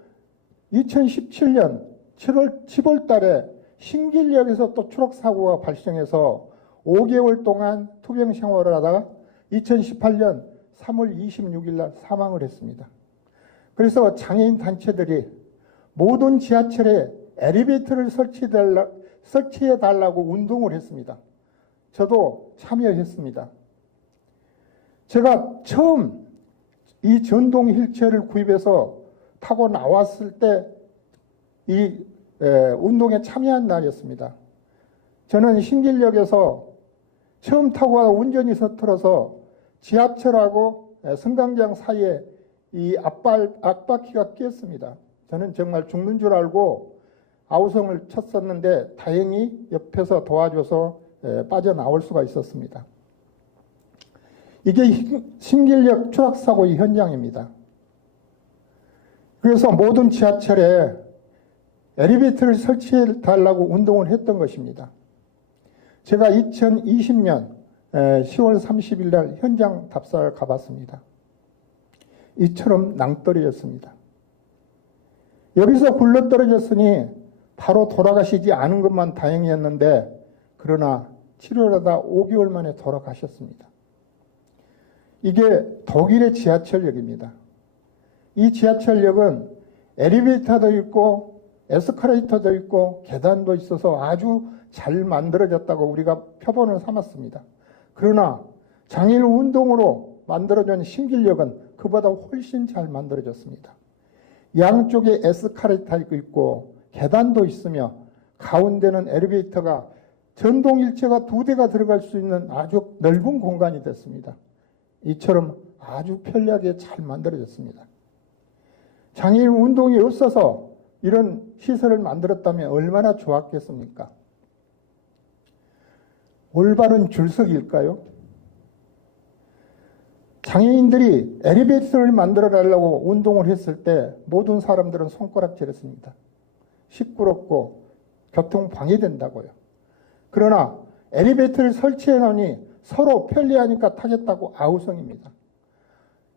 2017년 10월 달에 신길역에서 또 추락사고가 발생해서 5개월 동안 투병 생활을 하다가 2018년 3월 26일 날 사망을 했습니다. 그래서 장애인 단체들이 모든 지하철에 엘리베이터를 설치해달라고 운동을 했습니다. 저도 참여했습니다. 제가 처음 이 전동 휠체어를 구입해서 타고 나왔을 때 이 운동에 참여한 날이었습니다. 저는 신길역에서 처음 타고 와 운전이 서툴어서 지하철하고 승강장 사이에 이 앞바퀴가 끼었습니다. 저는 정말 죽는 줄 알고 아우성을 쳤었는데 다행히 옆에서 도와줘서 빠져나올 수가 있었습니다. 이게 신길역 추락사고의 현장입니다. 그래서 모든 지하철에 엘리베이터를 설치해 달라고 운동을 했던 것입니다. 제가 2020년 10월 30일 날 현장 답사를 가봤습니다. 이처럼 낭떠러졌습니다. 여기서 굴러떨어졌으니 바로 돌아가시지 않은 것만 다행이었는데 그러나 치료를 하다 5개월 만에 돌아가셨습니다. 이게 독일의 지하철역입니다. 이 지하철역은 엘리베이터도 있고 에스컬레이터도 있고 계단도 있어서 아주 잘 만들어졌다고 우리가 표본을 삼았습니다. 그러나 장애인 운동으로 만들어진 신길역은 그보다 훨씬 잘 만들어졌습니다. 양쪽에 에스컬레이터가 있고 계단도 있으며 가운데는 엘리베이터가 전동일체가 2대가 들어갈 수 있는 아주 넓은 공간이 됐습니다. 이처럼 아주 편리하게 잘 만들어졌습니다. 장애인 운동이 없어서 이런 시설을 만들었다면 얼마나 좋았겠습니까? 올바른 줄서기일까요? 장애인들이 엘리베이터를 만들어 달라고 운동을 했을 때 모든 사람들은 손가락질했습니다. 시끄럽고 교통 방해된다고요. 그러나 엘리베이터를 설치해 놓으니 서로 편리하니까 타겠다고 아우성입니다.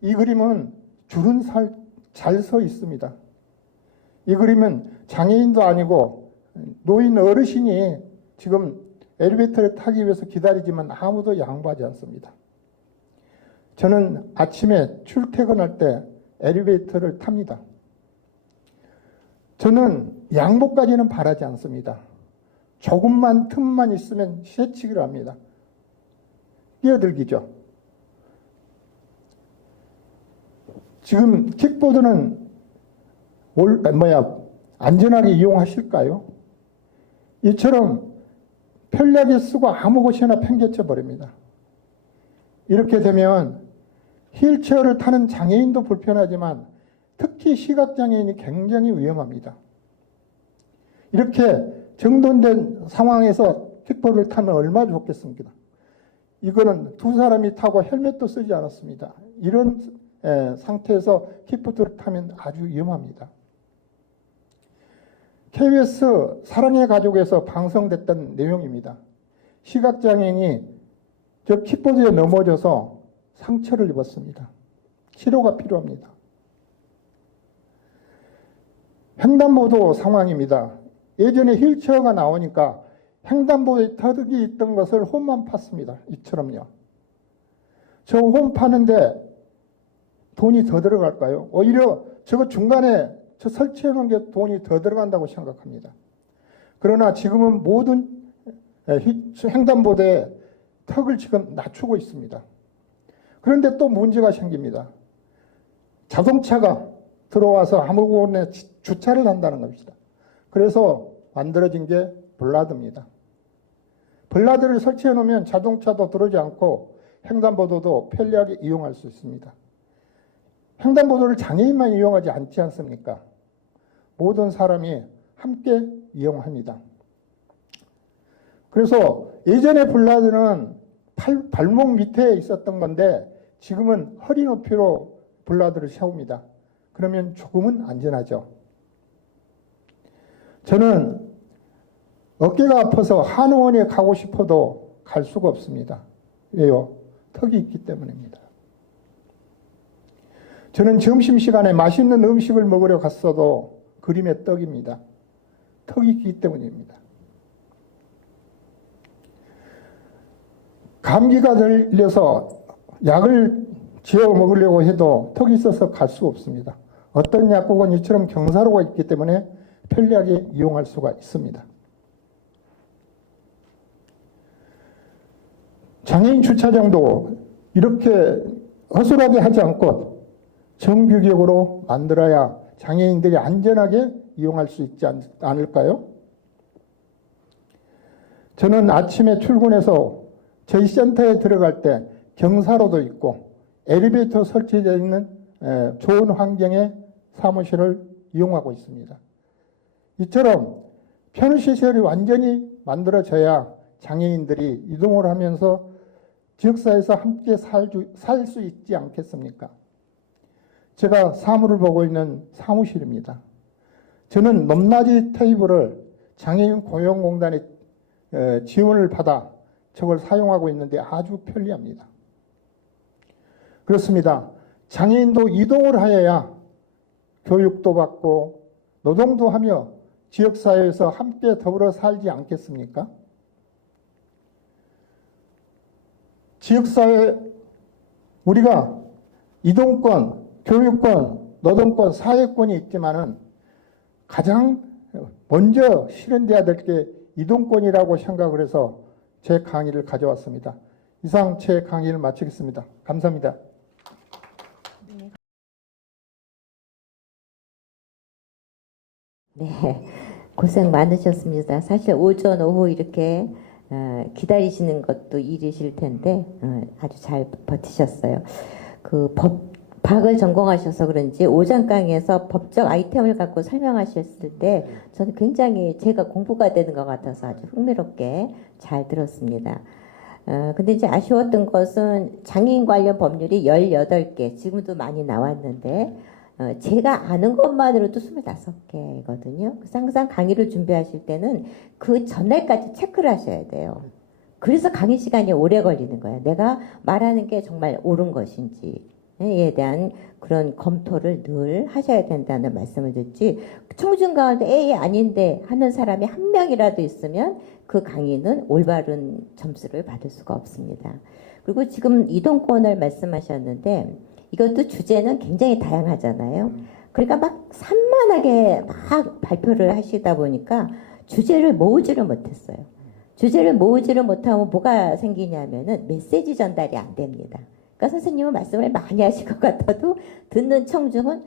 이 그림은 줄은 잘 서 있습니다. 이 그림은 장애인도 아니고 노인 어르신이 지금 엘리베이터를 타기 위해서 기다리지만 아무도 양보하지 않습니다. 저는 아침에 출퇴근할 때 엘리베이터를 탑니다. 저는 양보까지는 바라지 않습니다. 조금만 틈만 있으면 새치기를 합니다. 뛰어들기죠. 지금 킥보드는 안전하게 이용하실까요? 이처럼 편리하게 쓰고 아무 곳이나 팽개쳐 버립니다. 이렇게 되면 휠체어를 타는 장애인도 불편하지만 특히 시각장애인이 굉장히 위험합니다. 이렇게 정돈된 상황에서 킥보드를 타면 얼마나 좋겠습니까? 이거는 두 사람이 타고 헬멧도 쓰지 않았습니다. 이런 상태에서 킥보드를 타면 아주 위험합니다. KBS 사랑의 가족에서 방송됐던 내용입니다. 시각장애인이 저 킥보드에 넘어져서 상처를 입었습니다. 치료가 필요합니다. 횡단보도 상황입니다. 예전에 휠체어가 나오니까 횡단보도에 터득이 있던 것을 홈만 팠습니다. 이처럼요. 저 홈 파는데 돈이 더 들어갈까요? 오히려 저거 중간에 저 설치해 놓은 게 돈이 더 들어간다고 생각합니다. 그러나 지금은 모든 횡단보도에 턱을 지금 낮추고 있습니다. 그런데 또 문제가 생깁니다. 자동차가 들어와서 아무곳에 주차를 한다는 것입니다. 그래서 만들어진 게 블라드입니다. 블라드를 설치해 놓으면 자동차도 들어오지 않고 횡단보도도 편리하게 이용할 수 있습니다. 횡단보도를 장애인만 이용하지 않지 않습니까? 모든 사람이 함께 이용합니다. 그래서 예전에 블라드는 발목 밑에 있었던 건데 지금은 허리 높이로 블라드를 세웁니다. 그러면 조금은 안전하죠. 저는 어깨가 아파서 한의원에 가고 싶어도 갈 수가 없습니다. 왜요? 턱이 있기 때문입니다. 저는 점심시간에 맛있는 음식을 먹으러 갔어도 그림의 떡입니다. 턱이 있기 때문입니다. 감기가 들려서 약을 지어 먹으려고 해도 턱이 있어서 갈 수 없습니다. 어떤 약국은 이처럼 경사로가 있기 때문에 편리하게 이용할 수가 있습니다. 장애인 주차장도 이렇게 허술하게 하지 않고 정규격으로 만들어야 장애인들이 안전하게 이용할 수 있지 않을까요? 저는 아침에 출근해서 저희 센터에 들어갈 때 경사로도 있고 엘리베이터 설치되어 있는 좋은 환경의 사무실을 이용하고 있습니다. 이처럼 편의시설이 완전히 만들어져야 장애인들이 이동을 하면서 지역사회에서 함께 살 수 있지 않겠습니까? 제가 사무를 보고 있는 사무실입니다. 저는 높낮이 테이블을 장애인 고용공단의 지원을 받아 저걸 사용하고 있는데 아주 편리합니다. 그렇습니다. 장애인도 이동을 하여야 교육도 받고 노동도 하며 지역사회에서 함께 더불어 살지 않겠습니까? 지역사회, 우리가 이동권, 교육권, 노동권, 사회권이 있지만은 가장 먼저 실현돼야 될 게 이동권이라고 생각을 해서 제 강의를 가져왔습니다. 이상 제 강의를 마치겠습니다. 감사합니다. 네, 고생 많으셨습니다. 사실 오전, 오후 이렇게 기다리시는 것도 일이실 텐데 아주 잘 버티셨어요. 그 법학을 전공하셔서 그런지 오전 강의에서 법적 아이템을 갖고 설명하셨을 때 저는 굉장히 제가 공부가 되는 것 같아서 아주 흥미롭게 잘 들었습니다. 근데 이제 아쉬웠던 것은 장애인 관련 법률이 18개, 지금도 많이 나왔는데 제가 아는 것만으로도 25개거든요. 그래서 항상 강의를 준비하실 때는 그 전날까지 체크를 하셔야 돼요. 그래서 강의 시간이 오래 걸리는 거예요. 내가 말하는 게 정말 옳은 것인지에 대한 그런 검토를 늘 하셔야 된다는 말씀을 듣지, 청중 가운데 에이 아닌데 하는 사람이 한 명이라도 있으면 그 강의는 올바른 점수를 받을 수가 없습니다. 그리고 지금 이동권을 말씀하셨는데 이것도 주제는 굉장히 다양하잖아요. 그러니까 막 산만하게 막 발표를 하시다 보니까 주제를 모으지를 못했어요. 주제를 모으지를 못하면 뭐가 생기냐면은 메시지 전달이 안 됩니다. 그러니까 선생님은 말씀을 많이 하실 것 같아도 듣는 청중은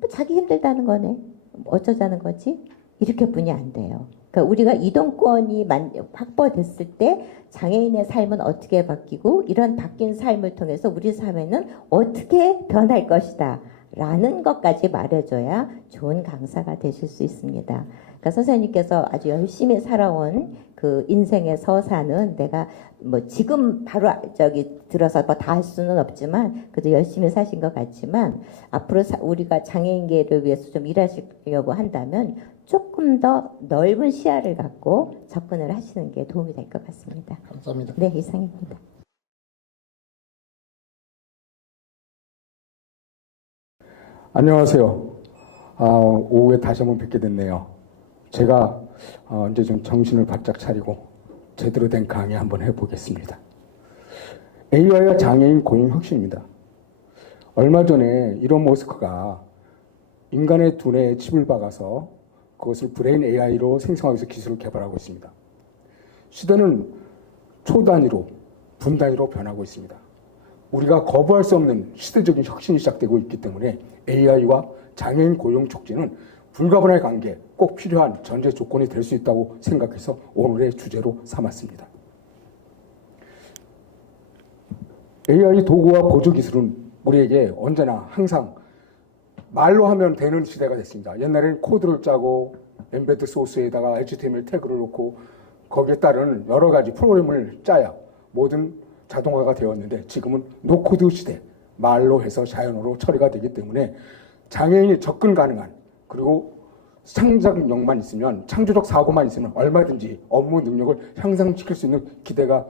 뭐 자기 힘들다는 거네. 어쩌자는 거지? 이렇게뿐이 안 돼요. 그러니까 우리가 이동권이 확보됐을 때 장애인의 삶은 어떻게 바뀌고 이런 바뀐 삶을 통해서 우리 사회는 어떻게 변할 것이다 라는 것까지 말해줘야 좋은 강사가 되실 수 있습니다. 그러니까 선생님께서 아주 열심히 살아온 그 인생의 서사는 내가 뭐 지금 바로 들어서 뭐 다 할 수는 없지만 그래도 열심히 사신 것 같지만 앞으로 우리가 장애인계를 위해서 좀 일하시려고 한다면 조금 더 넓은 시야를 갖고 접근을 하시는 게 도움이 될 것 같습니다. 감사합니다. 네, 이상입니다. 안녕하세요. 오후에 다시 한번 뵙게 됐네요. 제가 이제 좀 정신을 바짝 차리고 제대로 된 강의 한번 해보겠습니다. AI와 장애인 고용 혁신입니다. 얼마 전에 일론 머스크가 인간의 두뇌에 칩을 박아서 그것을 브레인 AI로 생성하기 위해서 기술을 개발하고 있습니다. 시대는 초단위로, 분단위로 변하고 있습니다. 우리가 거부할 수 없는 시대적인 혁신이 시작되고 있기 때문에 AI와 장애인 고용 촉진은 불가분할 관계, 꼭 필요한 전제 조건이 될 수 있다고 생각해서 오늘의 주제로 삼았습니다. AI 도구와 보조 기술은 우리에게 언제나 항상 말로 하면 되는 시대가 됐습니다. 옛날에는 코드를 짜고 엠베드 소스에다가 HTML 태그를 놓고 거기에 따른 여러 가지 프로그램을 짜야 모든 자동화가 되었는데 지금은 노코드 시대, 말로 해서 자연어로 처리가 되기 때문에 장애인이 접근 가능한 그리고 창작력만 있으면 창조적 사고만 있으면 얼마든지 업무 능력을 향상시킬 수 있는 기대가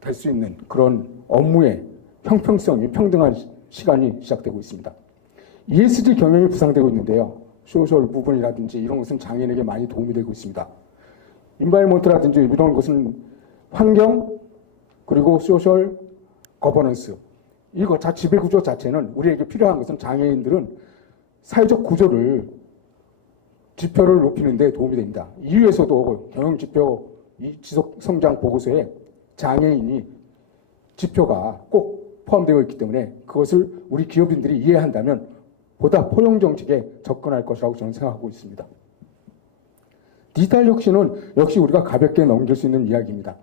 될 수 있는 그런 업무의 형평성이 평등한 시간이 시작되고 있습니다. ESG 경영이 부상되고 있는데요. 소셜 부분이라든지 이런 것은 장애인에게 많이 도움이 되고 있습니다. 인바이먼트라든지 이런 것은 환경 그리고 소셜 거버넌스 이거 지배 구조 자체는 우리에게 필요한 것은 장애인들은 사회적 구조를 지표를 높이는 데 도움이 됩니다. 이유에서도 경영지표 지속 성장 보고서에 장애인이 지표가 꼭 포함되어 있기 때문에 그것을 우리 기업인들이 이해한다면 보다 포용 정책에 접근할 것이라고 저는 생각하고 있습니다. 디지털 혁신은 역시 우리가 가볍게 넘길 수 있는 이야기입니다.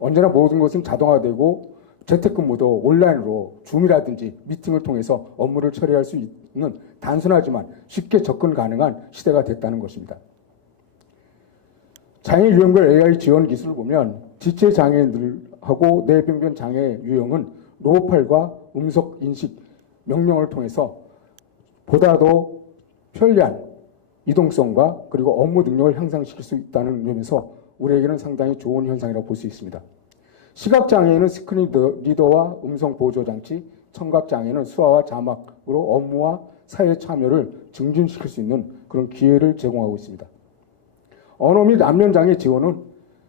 언제나 모든 것은 자동화되고 재택근무도 온라인으로 줌이라든지 미팅을 통해서 업무를 처리할 수 있는 단순하지만 쉽게 접근 가능한 시대가 됐다는 것입니다. 장애 유형별 AI 지원 기술을 보면 지체 장애인들하고 뇌병변 장애 유형은 로봇팔과 음속 인식 명령을 통해서 보다 더 편리한 이동성과 그리고 업무 능력을 향상시킬 수 있다는 면에서 우리에게는 상당히 좋은 현상이라고 볼 수 있습니다. 시각장애인은 스크린 리더와 음성 보조 장치, 청각장애는 수화와 자막으로 업무와 사회 참여를 증진시킬 수 있는 그런 기회를 제공하고 있습니다. 언어 및 안면장애 지원은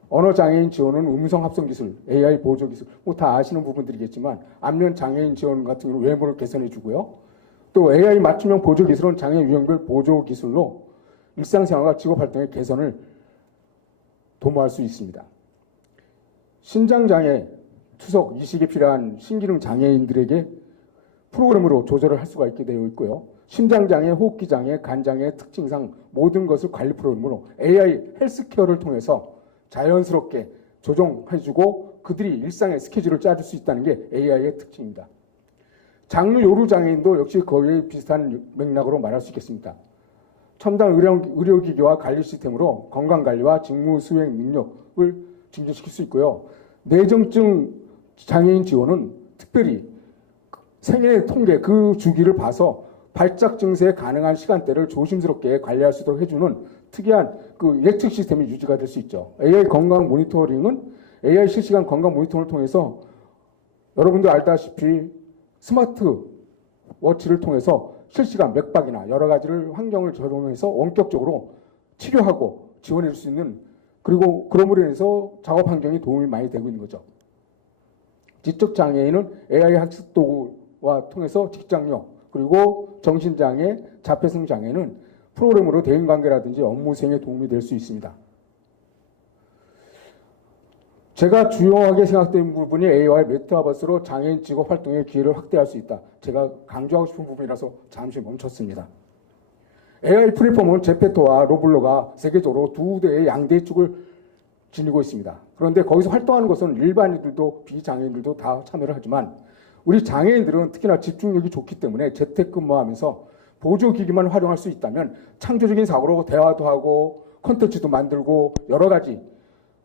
언어장애인 지원은 음성 합성 기술, AI 보조 기술, 뭐 다 아시는 부분들이겠지만 안면장애인 지원 같은 경우는 외모를 개선해 주고요. 또 AI 맞춤형 보조 기술은 장애 유형별 보조 기술로 일상생활과 직업활동의 개선을 도모할 수 있습니다. 신장장애, 투석, 이식이 필요한 신기능 장애인들에게 프로그램으로 조절을 할 수가 있게 되어 있고요. 심장장애, 호흡기장애, 간장애 특징상 모든 것을 관리 프로그램으로 AI 헬스케어를 통해서 자연스럽게 조정해주고 그들이 일상의 스케줄을 짜줄 수 있다는 게 AI의 특징입니다. 장르 요루 장애인도 역시 거의 비슷한 맥락으로 말할 수 있겠습니다. 첨단 의료기기와 관리 시스템으로 건강관리와 직무 수행 능력을 증진시킬 수 있고요. 뇌정증 장애인 지원은 특별히 생애 통계 그 주기를 봐서 발작 증세에 가능한 시간대를 조심스럽게 관리할 수 있도록 해주는 특이한 그 예측 시스템이 유지가 될 수 있죠. AI 건강 모니터링은 AI 실시간 건강 모니터링을 통해서 여러분도 알다시피 스마트 워치를 통해서 실시간 맥박이나 여러 가지를 환경을 적용해서 원격적으로 치료하고 지원해 줄 수 있는 그리고 그럼으로 인해서 작업 환경이 도움이 많이 되고 있는 거죠. 지적 장애인은 AI 학습 도구와 통해서 직장력 그리고 정신장애, 자폐성 장애는 프로그램으로 대인관계라든지 업무 수행에 도움이 될 수 있습니다. 제가 주요하게 생각된 부분이 AI와 메타버스로 장애인 직업 활동의 기회를 확대할 수 있다. 제가 강조하고 싶은 부분이라서 잠시 멈췄습니다. AI 플랫폼은 제페토와 로블로가 세계적으로 두 대의 양대 축을 지니고 있습니다. 그런데 거기서 활동하는 것은 일반인들도 비장애인들도 다 참여를 하지만 우리 장애인들은 특히나 집중력이 좋기 때문에 재택근무하면서 보조기기만 활용할 수 있다면 창조적인 사고로 대화도 하고 콘텐츠도 만들고 여러 가지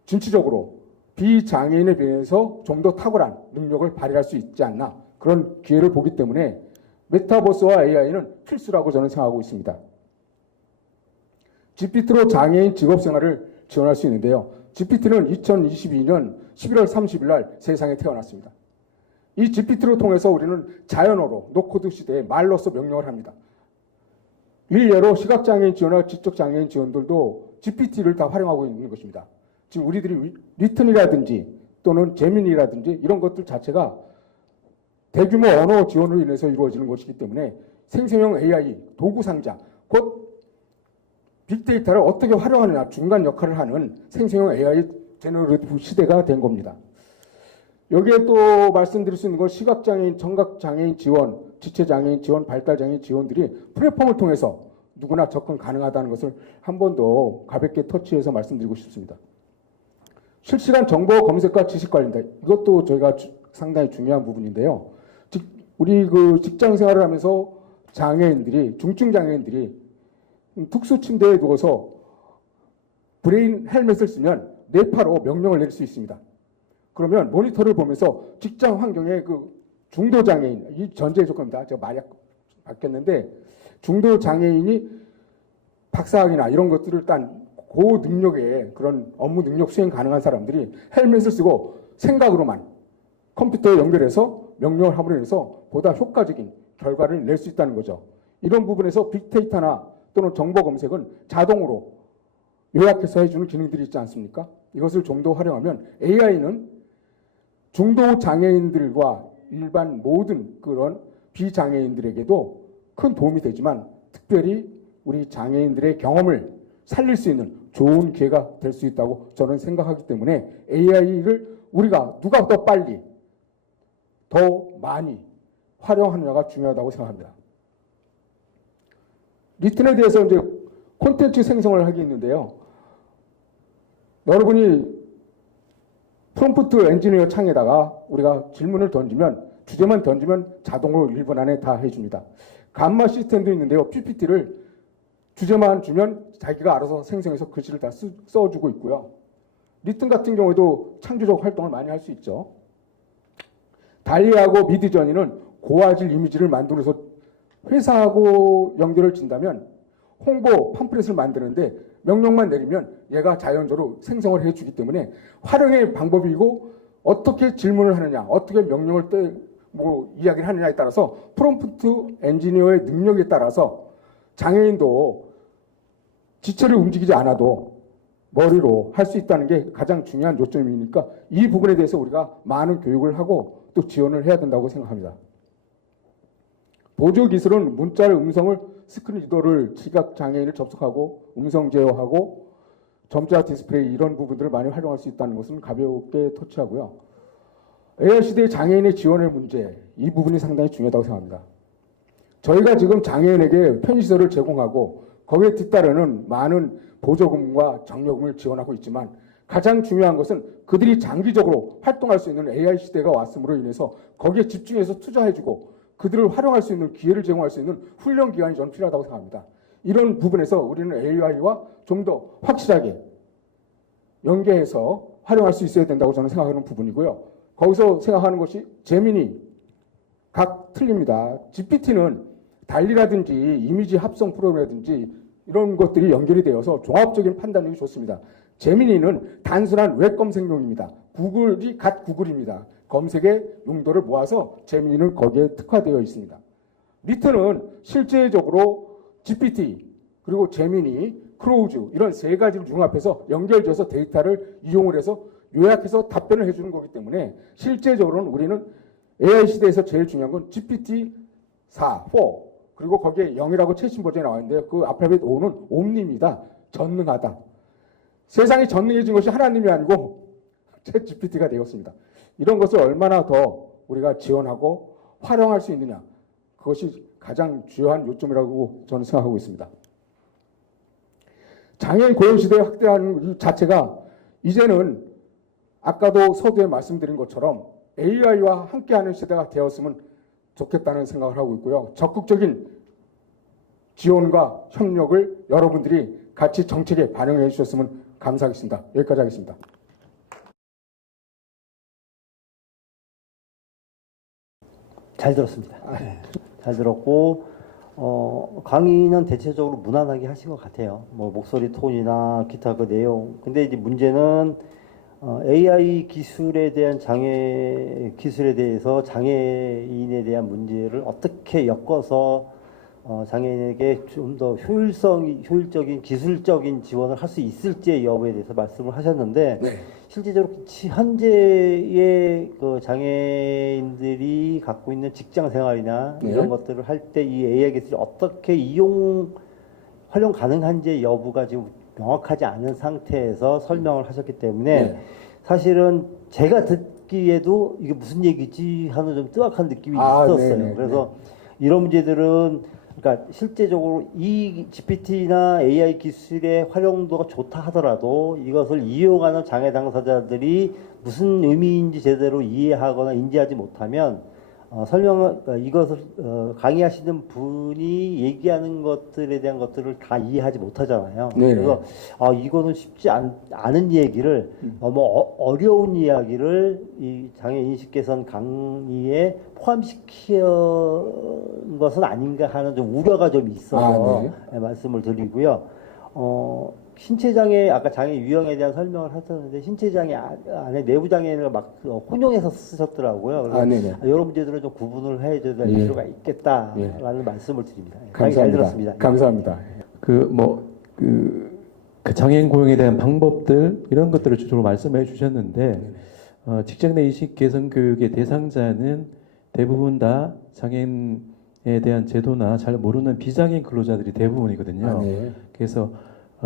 진취적으로 비장애인에 비해서 좀 더 탁월한 능력을 발휘할 수 있지 않나 그런 기회를 보기 때문에 메타버스와 AI는 필수라고 저는 생각하고 있습니다. GPT로 장애인 직업생활을 지원할 수 있는데요. GPT는 2022년 11월 30일 날 세상에 태어났습니다. 이 GPT를 통해서 우리는 자연어로 노코드 시대에 말로써 명령을 합니다. 일례로 시각장애인 지원과 지적장애인 지원들도 GPT를 다 활용하고 있는 것입니다. 지금 우리들이 리튼이라든지 또는 제민이라든지 이런 것들 자체가 대규모 언어 지원으로 인해서 이루어지는 것이기 때문에 생성형 AI 도구 상자, 곧 빅데이터를 어떻게 활용하느냐 중간 역할을 하는 생성형 AI 제너레이티브 시대가 된 겁니다. 여기에 또 말씀드릴 수 있는 건 시각장애인, 청각장애인 지원, 지체장애인 지원, 발달장애인 지원들이 플랫폼을 통해서 누구나 접근 가능하다는 것을 한 번 더 가볍게 터치해서 말씀드리고 싶습니다. 실시간 정보 검색과 지식 관리입니다. 이것도 저희가 상당히 중요한 부분인데요. 우리 그 직장 생활을 하면서 장애인들이, 중증 장애인들이 특수 침대에 누워서 브레인 헬멧을 쓰면 뇌파로 명령을 내릴 수 있습니다. 그러면 모니터를 보면서 직장 환경의 그 중도 장애인, 이 전제 조건입니다. 제가 말이 바뀌었는데 중도 장애인이 박사학위나 이런 것들을 딴 고능력의 그런 업무 능력 수행 가능한 사람들이 헬멧을 쓰고 생각으로만 컴퓨터에 연결해서 명령을 함으로 인해서 보다 효과적인 결과를 낼 수 있다는 거죠. 이런 부분에서 빅데이터나 또는 정보 검색은 자동으로 요약해서 해주는 기능들이 있지 않습니까? 이것을 좀 더 활용하면 AI는 중도 장애인들과 일반 모든 그런 비장애인들에게도 큰 도움이 되지만 특별히 우리 장애인들의 경험을 살릴 수 있는 좋은 기회가 될 수 있다고 저는 생각하기 때문에 AI를 우리가 누가 더 빨리 더 많이 활용하느냐가 중요하다고 생각합니다. 리튼에 대해서 이제 콘텐츠 생성을 하게 있는데요. 여러분이 프롬프트 엔지니어 창에다가 우리가 질문을 던지면 주제만 던지면 자동으로 1분 안에 다 해줍니다. 감마 시스템도 있는데요. PPT를 주제만 주면 자기가 알아서 생성해서 글씨를 다 써주고 있고요. 리튼 같은 경우에도 창조적 활동을 많이 할 수 있죠. 달리하고 미드저니는 고화질 이미지를 만들어서 회사하고 연결을 진다면 홍보 팜플렛을 만드는데 명령만 내리면 얘가 자연적으로 생성을 해주기 때문에 활용의 방법이고 어떻게 질문을 하느냐, 어떻게 명령을 이야기를 하느냐에 따라서 프롬프트 엔지니어의 능력에 따라서 장애인도 지체를 움직이지 않아도 머리로 할 수 있다는 게 가장 중요한 요점이니까 이 부분에 대해서 우리가 많은 교육을 하고 또 지원을 해야 된다고 생각합니다. 보조 기술은 문자를 음성을 스크린 리더를 시각장애인을 접속하고 음성 제어하고 점자 디스플레이 이런 부분들을 많이 활용할 수 있다는 것은 가볍게 터치하고요. AI 시대의 장애인의 지원의 문제, 이 부분이 상당히 중요하다고 생각합니다. 저희가 지금 장애인에게 편의시설을 제공하고 거기에 뒤따르는 많은 보조금과 장려금을 지원하고 있지만 가장 중요한 것은 그들이 장기적으로 활동할 수 있는 AI 시대가 왔음으로 인해서 거기에 집중해서 투자해주고 그들을 활용할 수 있는 기회를 제공할 수 있는 훈련 기간이 저는 필요하다고 생각합니다. 이런 부분에서 우리는 AI와 좀 더 확실하게 연계해서 활용할 수 있어야 된다고 저는 생각하는 부분이고요. 거기서 생각하는 것이 제민이 각 틀립니다. GPT는 달리라든지 이미지 합성 프로그램이라든지 이런 것들이 연결이 되어서 종합적인 판단력이 좋습니다. 제미니는 단순한 웹 검색용입니다. 구글이 갓 구글입니다. 검색의 용도를 모아서 제미니는 거기에 특화되어 있습니다. 리튼은 실제적으로 GPT 그리고 제미니, 크로우즈 이런 세 가지를 융합해서 연결돼서 데이터를 이용을 해서 요약해서 답변을 해주는 거기 때문에 실제적으로는 우리는 AI 시대에서 제일 중요한 건 GPT-4, 4 그리고 거기에 0이라고 최신 버전이 나와 있는데요. 그 알파벳 O는 옴니입니다. 전능하다. 세상이 전능해진 것이 하나님이 아니고 챗 GPT가 되었습니다. 이런 것을 얼마나 더 우리가 지원하고 활용할 수 있느냐. 그것이 가장 주요한 요점이라고 저는 생각하고 있습니다. 장애인 고용 시대 확대하는 이 자체가 이제는 아까도 서두에 말씀드린 것처럼 AI와 함께하는 시대가 되었으면 좋겠다는 생각을 하고 있고요. 적극적인 지원과 협력을 여러분들이 같이 정책에 반영해 주셨으면 감사하겠습니다. 여기까지 하겠습니다. 잘 들었습니다. 잘 들었고 강의는 대체적으로 무난하게 하신 것 같아요. 뭐 목소리 톤이나 기타 그 내용. 근데 이제 문제는 AI 기술에 대한 기술에 대해서 장애인에 대한 문제를 어떻게 엮어서 장애인에게 좀 더 효율적인 기술적인 지원을 할 수 있을지의 여부에 대해서 말씀을 하셨는데 네. 실제적으로 현재의 그 장애인들이 갖고 있는 직장 생활이나 네. 이런 것들을 할 때 이 AI 기술이 어떻게 활용 가능한지 여부가 지금 명확하지 않은 상태에서 설명을 하셨기 때문에 네. 사실은 제가 듣기에도 이게 무슨 얘기지 하는 좀 뜨악한 느낌이 있었어요. 네네. 그래서 이런 문제들은 그러니까 실제적으로 이 GPT나 AI 기술의 활용도가 좋다 하더라도 이것을 이용하는 장애 당사자들이 무슨 의미인지 제대로 이해하거나 인지하지 못하면 이것을 강의하시는 분이 얘기하는 것들에 대한 것들을 다 이해하지 못하잖아요. 네네. 그래서 이거는 쉽지 않은 얘기를 너무 어려운 이야기를 이 장애 인식 개선 강의에 포함시킨 것은 아닌가 하는 좀 우려가 좀 있어서 말씀을 드리고요. 신체장애, 아까 장애 유형에 대한 설명을 하셨는데, 신체장애 안에 내부장애를 막 혼용해서 쓰셨더라고요. 그래서 이런 문제들은 좀 구분을 해줘야 될 필요가 있겠다라는 말씀을 드립니다. 감사합니다. 잘 들었습니다. 감사합니다. 그 장애인 고용에 대한 방법들 이런 것들을 주로 말씀해 주셨는데 직장 내 인식 개선 교육의 대상자는 대부분 다 장애인에 대한 제도나 잘 모르는 비장애인 근로자들이 대부분이거든요. 그래서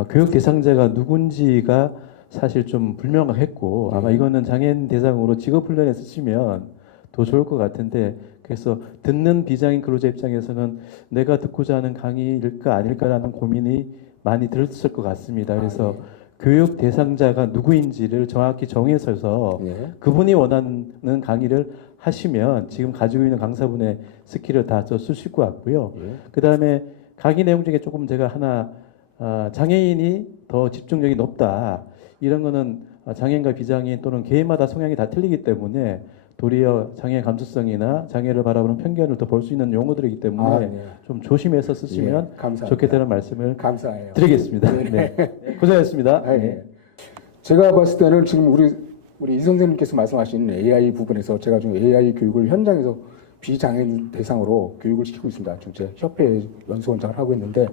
교육 대상자가 누군지가 사실 좀 불명확했고 아마 이거는 장애인 대상으로 직업훈련에 쓰시면 더 좋을 것 같은데 그래서 듣는 비장애인 근로자 입장에서는 내가 듣고자 하는 강의일까 아닐까라는 고민이 많이 들었을 것 같습니다. 그래서 교육 대상자가 누구인지를 정확히 정해서 그분이 원하는 강의를 하시면 지금 가지고 있는 강사분의 스킬을 다 쓰실 것 같고요. 그 다음에 강의 내용 중에 조금 제가 하나 장애인이 더 집중력이 높다. 이런 거는 장애인과 비장애인 또는 개인마다 성향이 다 틀리기 때문에 도리어 장애 감수성이나 장애를 바라보는 편견을 더 볼 수 있는 용어들이기 때문에 좀 조심해서 쓰시면 좋겠다는 말씀을 드리겠습니다. 네. 고생하셨습니다. 제가 봤을 때는 지금 우리 이 선생님께서 말씀하신 AI 부분에서 제가 지금 AI 교육을 현장에서 비장애인 대상으로 교육을 시키고 있습니다. 제 협회 연수원장을 하고 있는데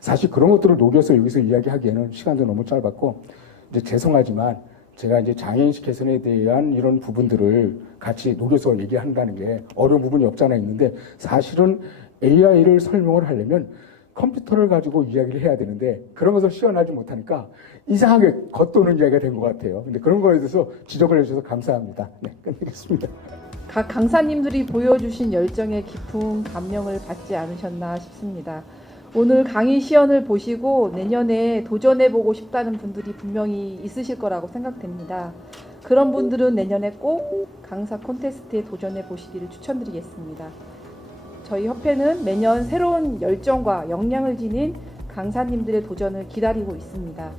사실 그런 것들을 녹여서 여기서 이야기하기에는 시간도 너무 짧았고 이제 죄송하지만 제가 이제 장애인식 개선에 대한 이런 부분들을 같이 녹여서 얘기한다는 게 어려운 부분이 없잖아 있는데 사실은 AI를 설명을 하려면 컴퓨터를 가지고 이야기를 해야 되는데 그런 것을 시연하지 못하니까 이상하게 겉도는 이야기가 된 것 같아요. 근데 그런 거에 대해서 지적을 해주셔서 감사합니다. 네, 끝내겠습니다. 각 강사님들이 보여주신 열정에 깊은 감명을 받지 않으셨나 싶습니다. 오늘 강의 시연을 보시고 내년에 도전해보고 싶다는 분들이 분명히 있으실 거라고 생각됩니다. 그런 분들은 내년에 꼭 강사 콘테스트에 도전해 보시기를 추천드리겠습니다. 저희 협회는 매년 새로운 열정과 역량을 지닌 강사님들의 도전을 기다리고 있습니다.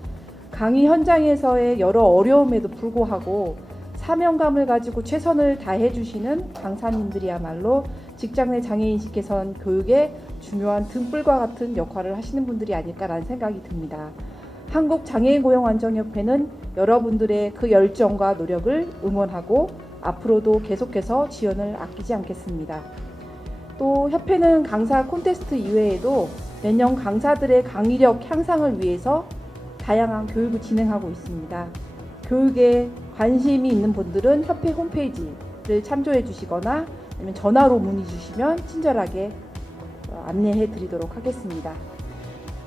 강의 현장에서의 여러 어려움에도 불구하고 사명감을 가지고 최선을 다해 주시는 강사님들이야말로 직장 내 장애인식 개선 교육에 중요한 등불과 같은 역할을 하시는 분들이 아닐까라는 생각이 듭니다. 한국장애인고용안정협회는 여러분들의 그 열정과 노력을 응원하고 앞으로도 계속해서 지원을 아끼지 않겠습니다. 또 협회는 강사 콘테스트 이외에도 매년 강사들의 강의력 향상을 위해서 다양한 교육을 진행하고 있습니다. 교육에 관심이 있는 분들은 협회 홈페이지를 참조해 주시거나 아니면 전화로 문의 주시면 친절하게 안내해 드리도록 하겠습니다.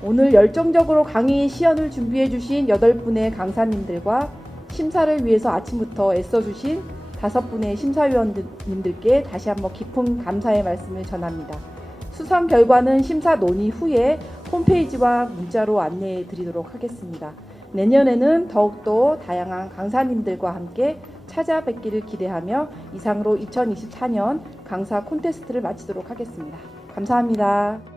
오늘 열정적으로 강의 시연을 준비해 주신 8분의 강사님들과 심사를 위해서 아침부터 애써 주신 5분의 심사위원님들께 다시 한번 깊은 감사의 말씀을 전합니다. 수상 결과는 심사 논의 후에 홈페이지와 문자로 안내해 드리도록 하겠습니다. 내년에는 더욱더 다양한 강사님들과 함께 찾아뵙기를 기대하며 이상으로 2024년 강사 콘테스트를 마치도록 하겠습니다. 감사합니다.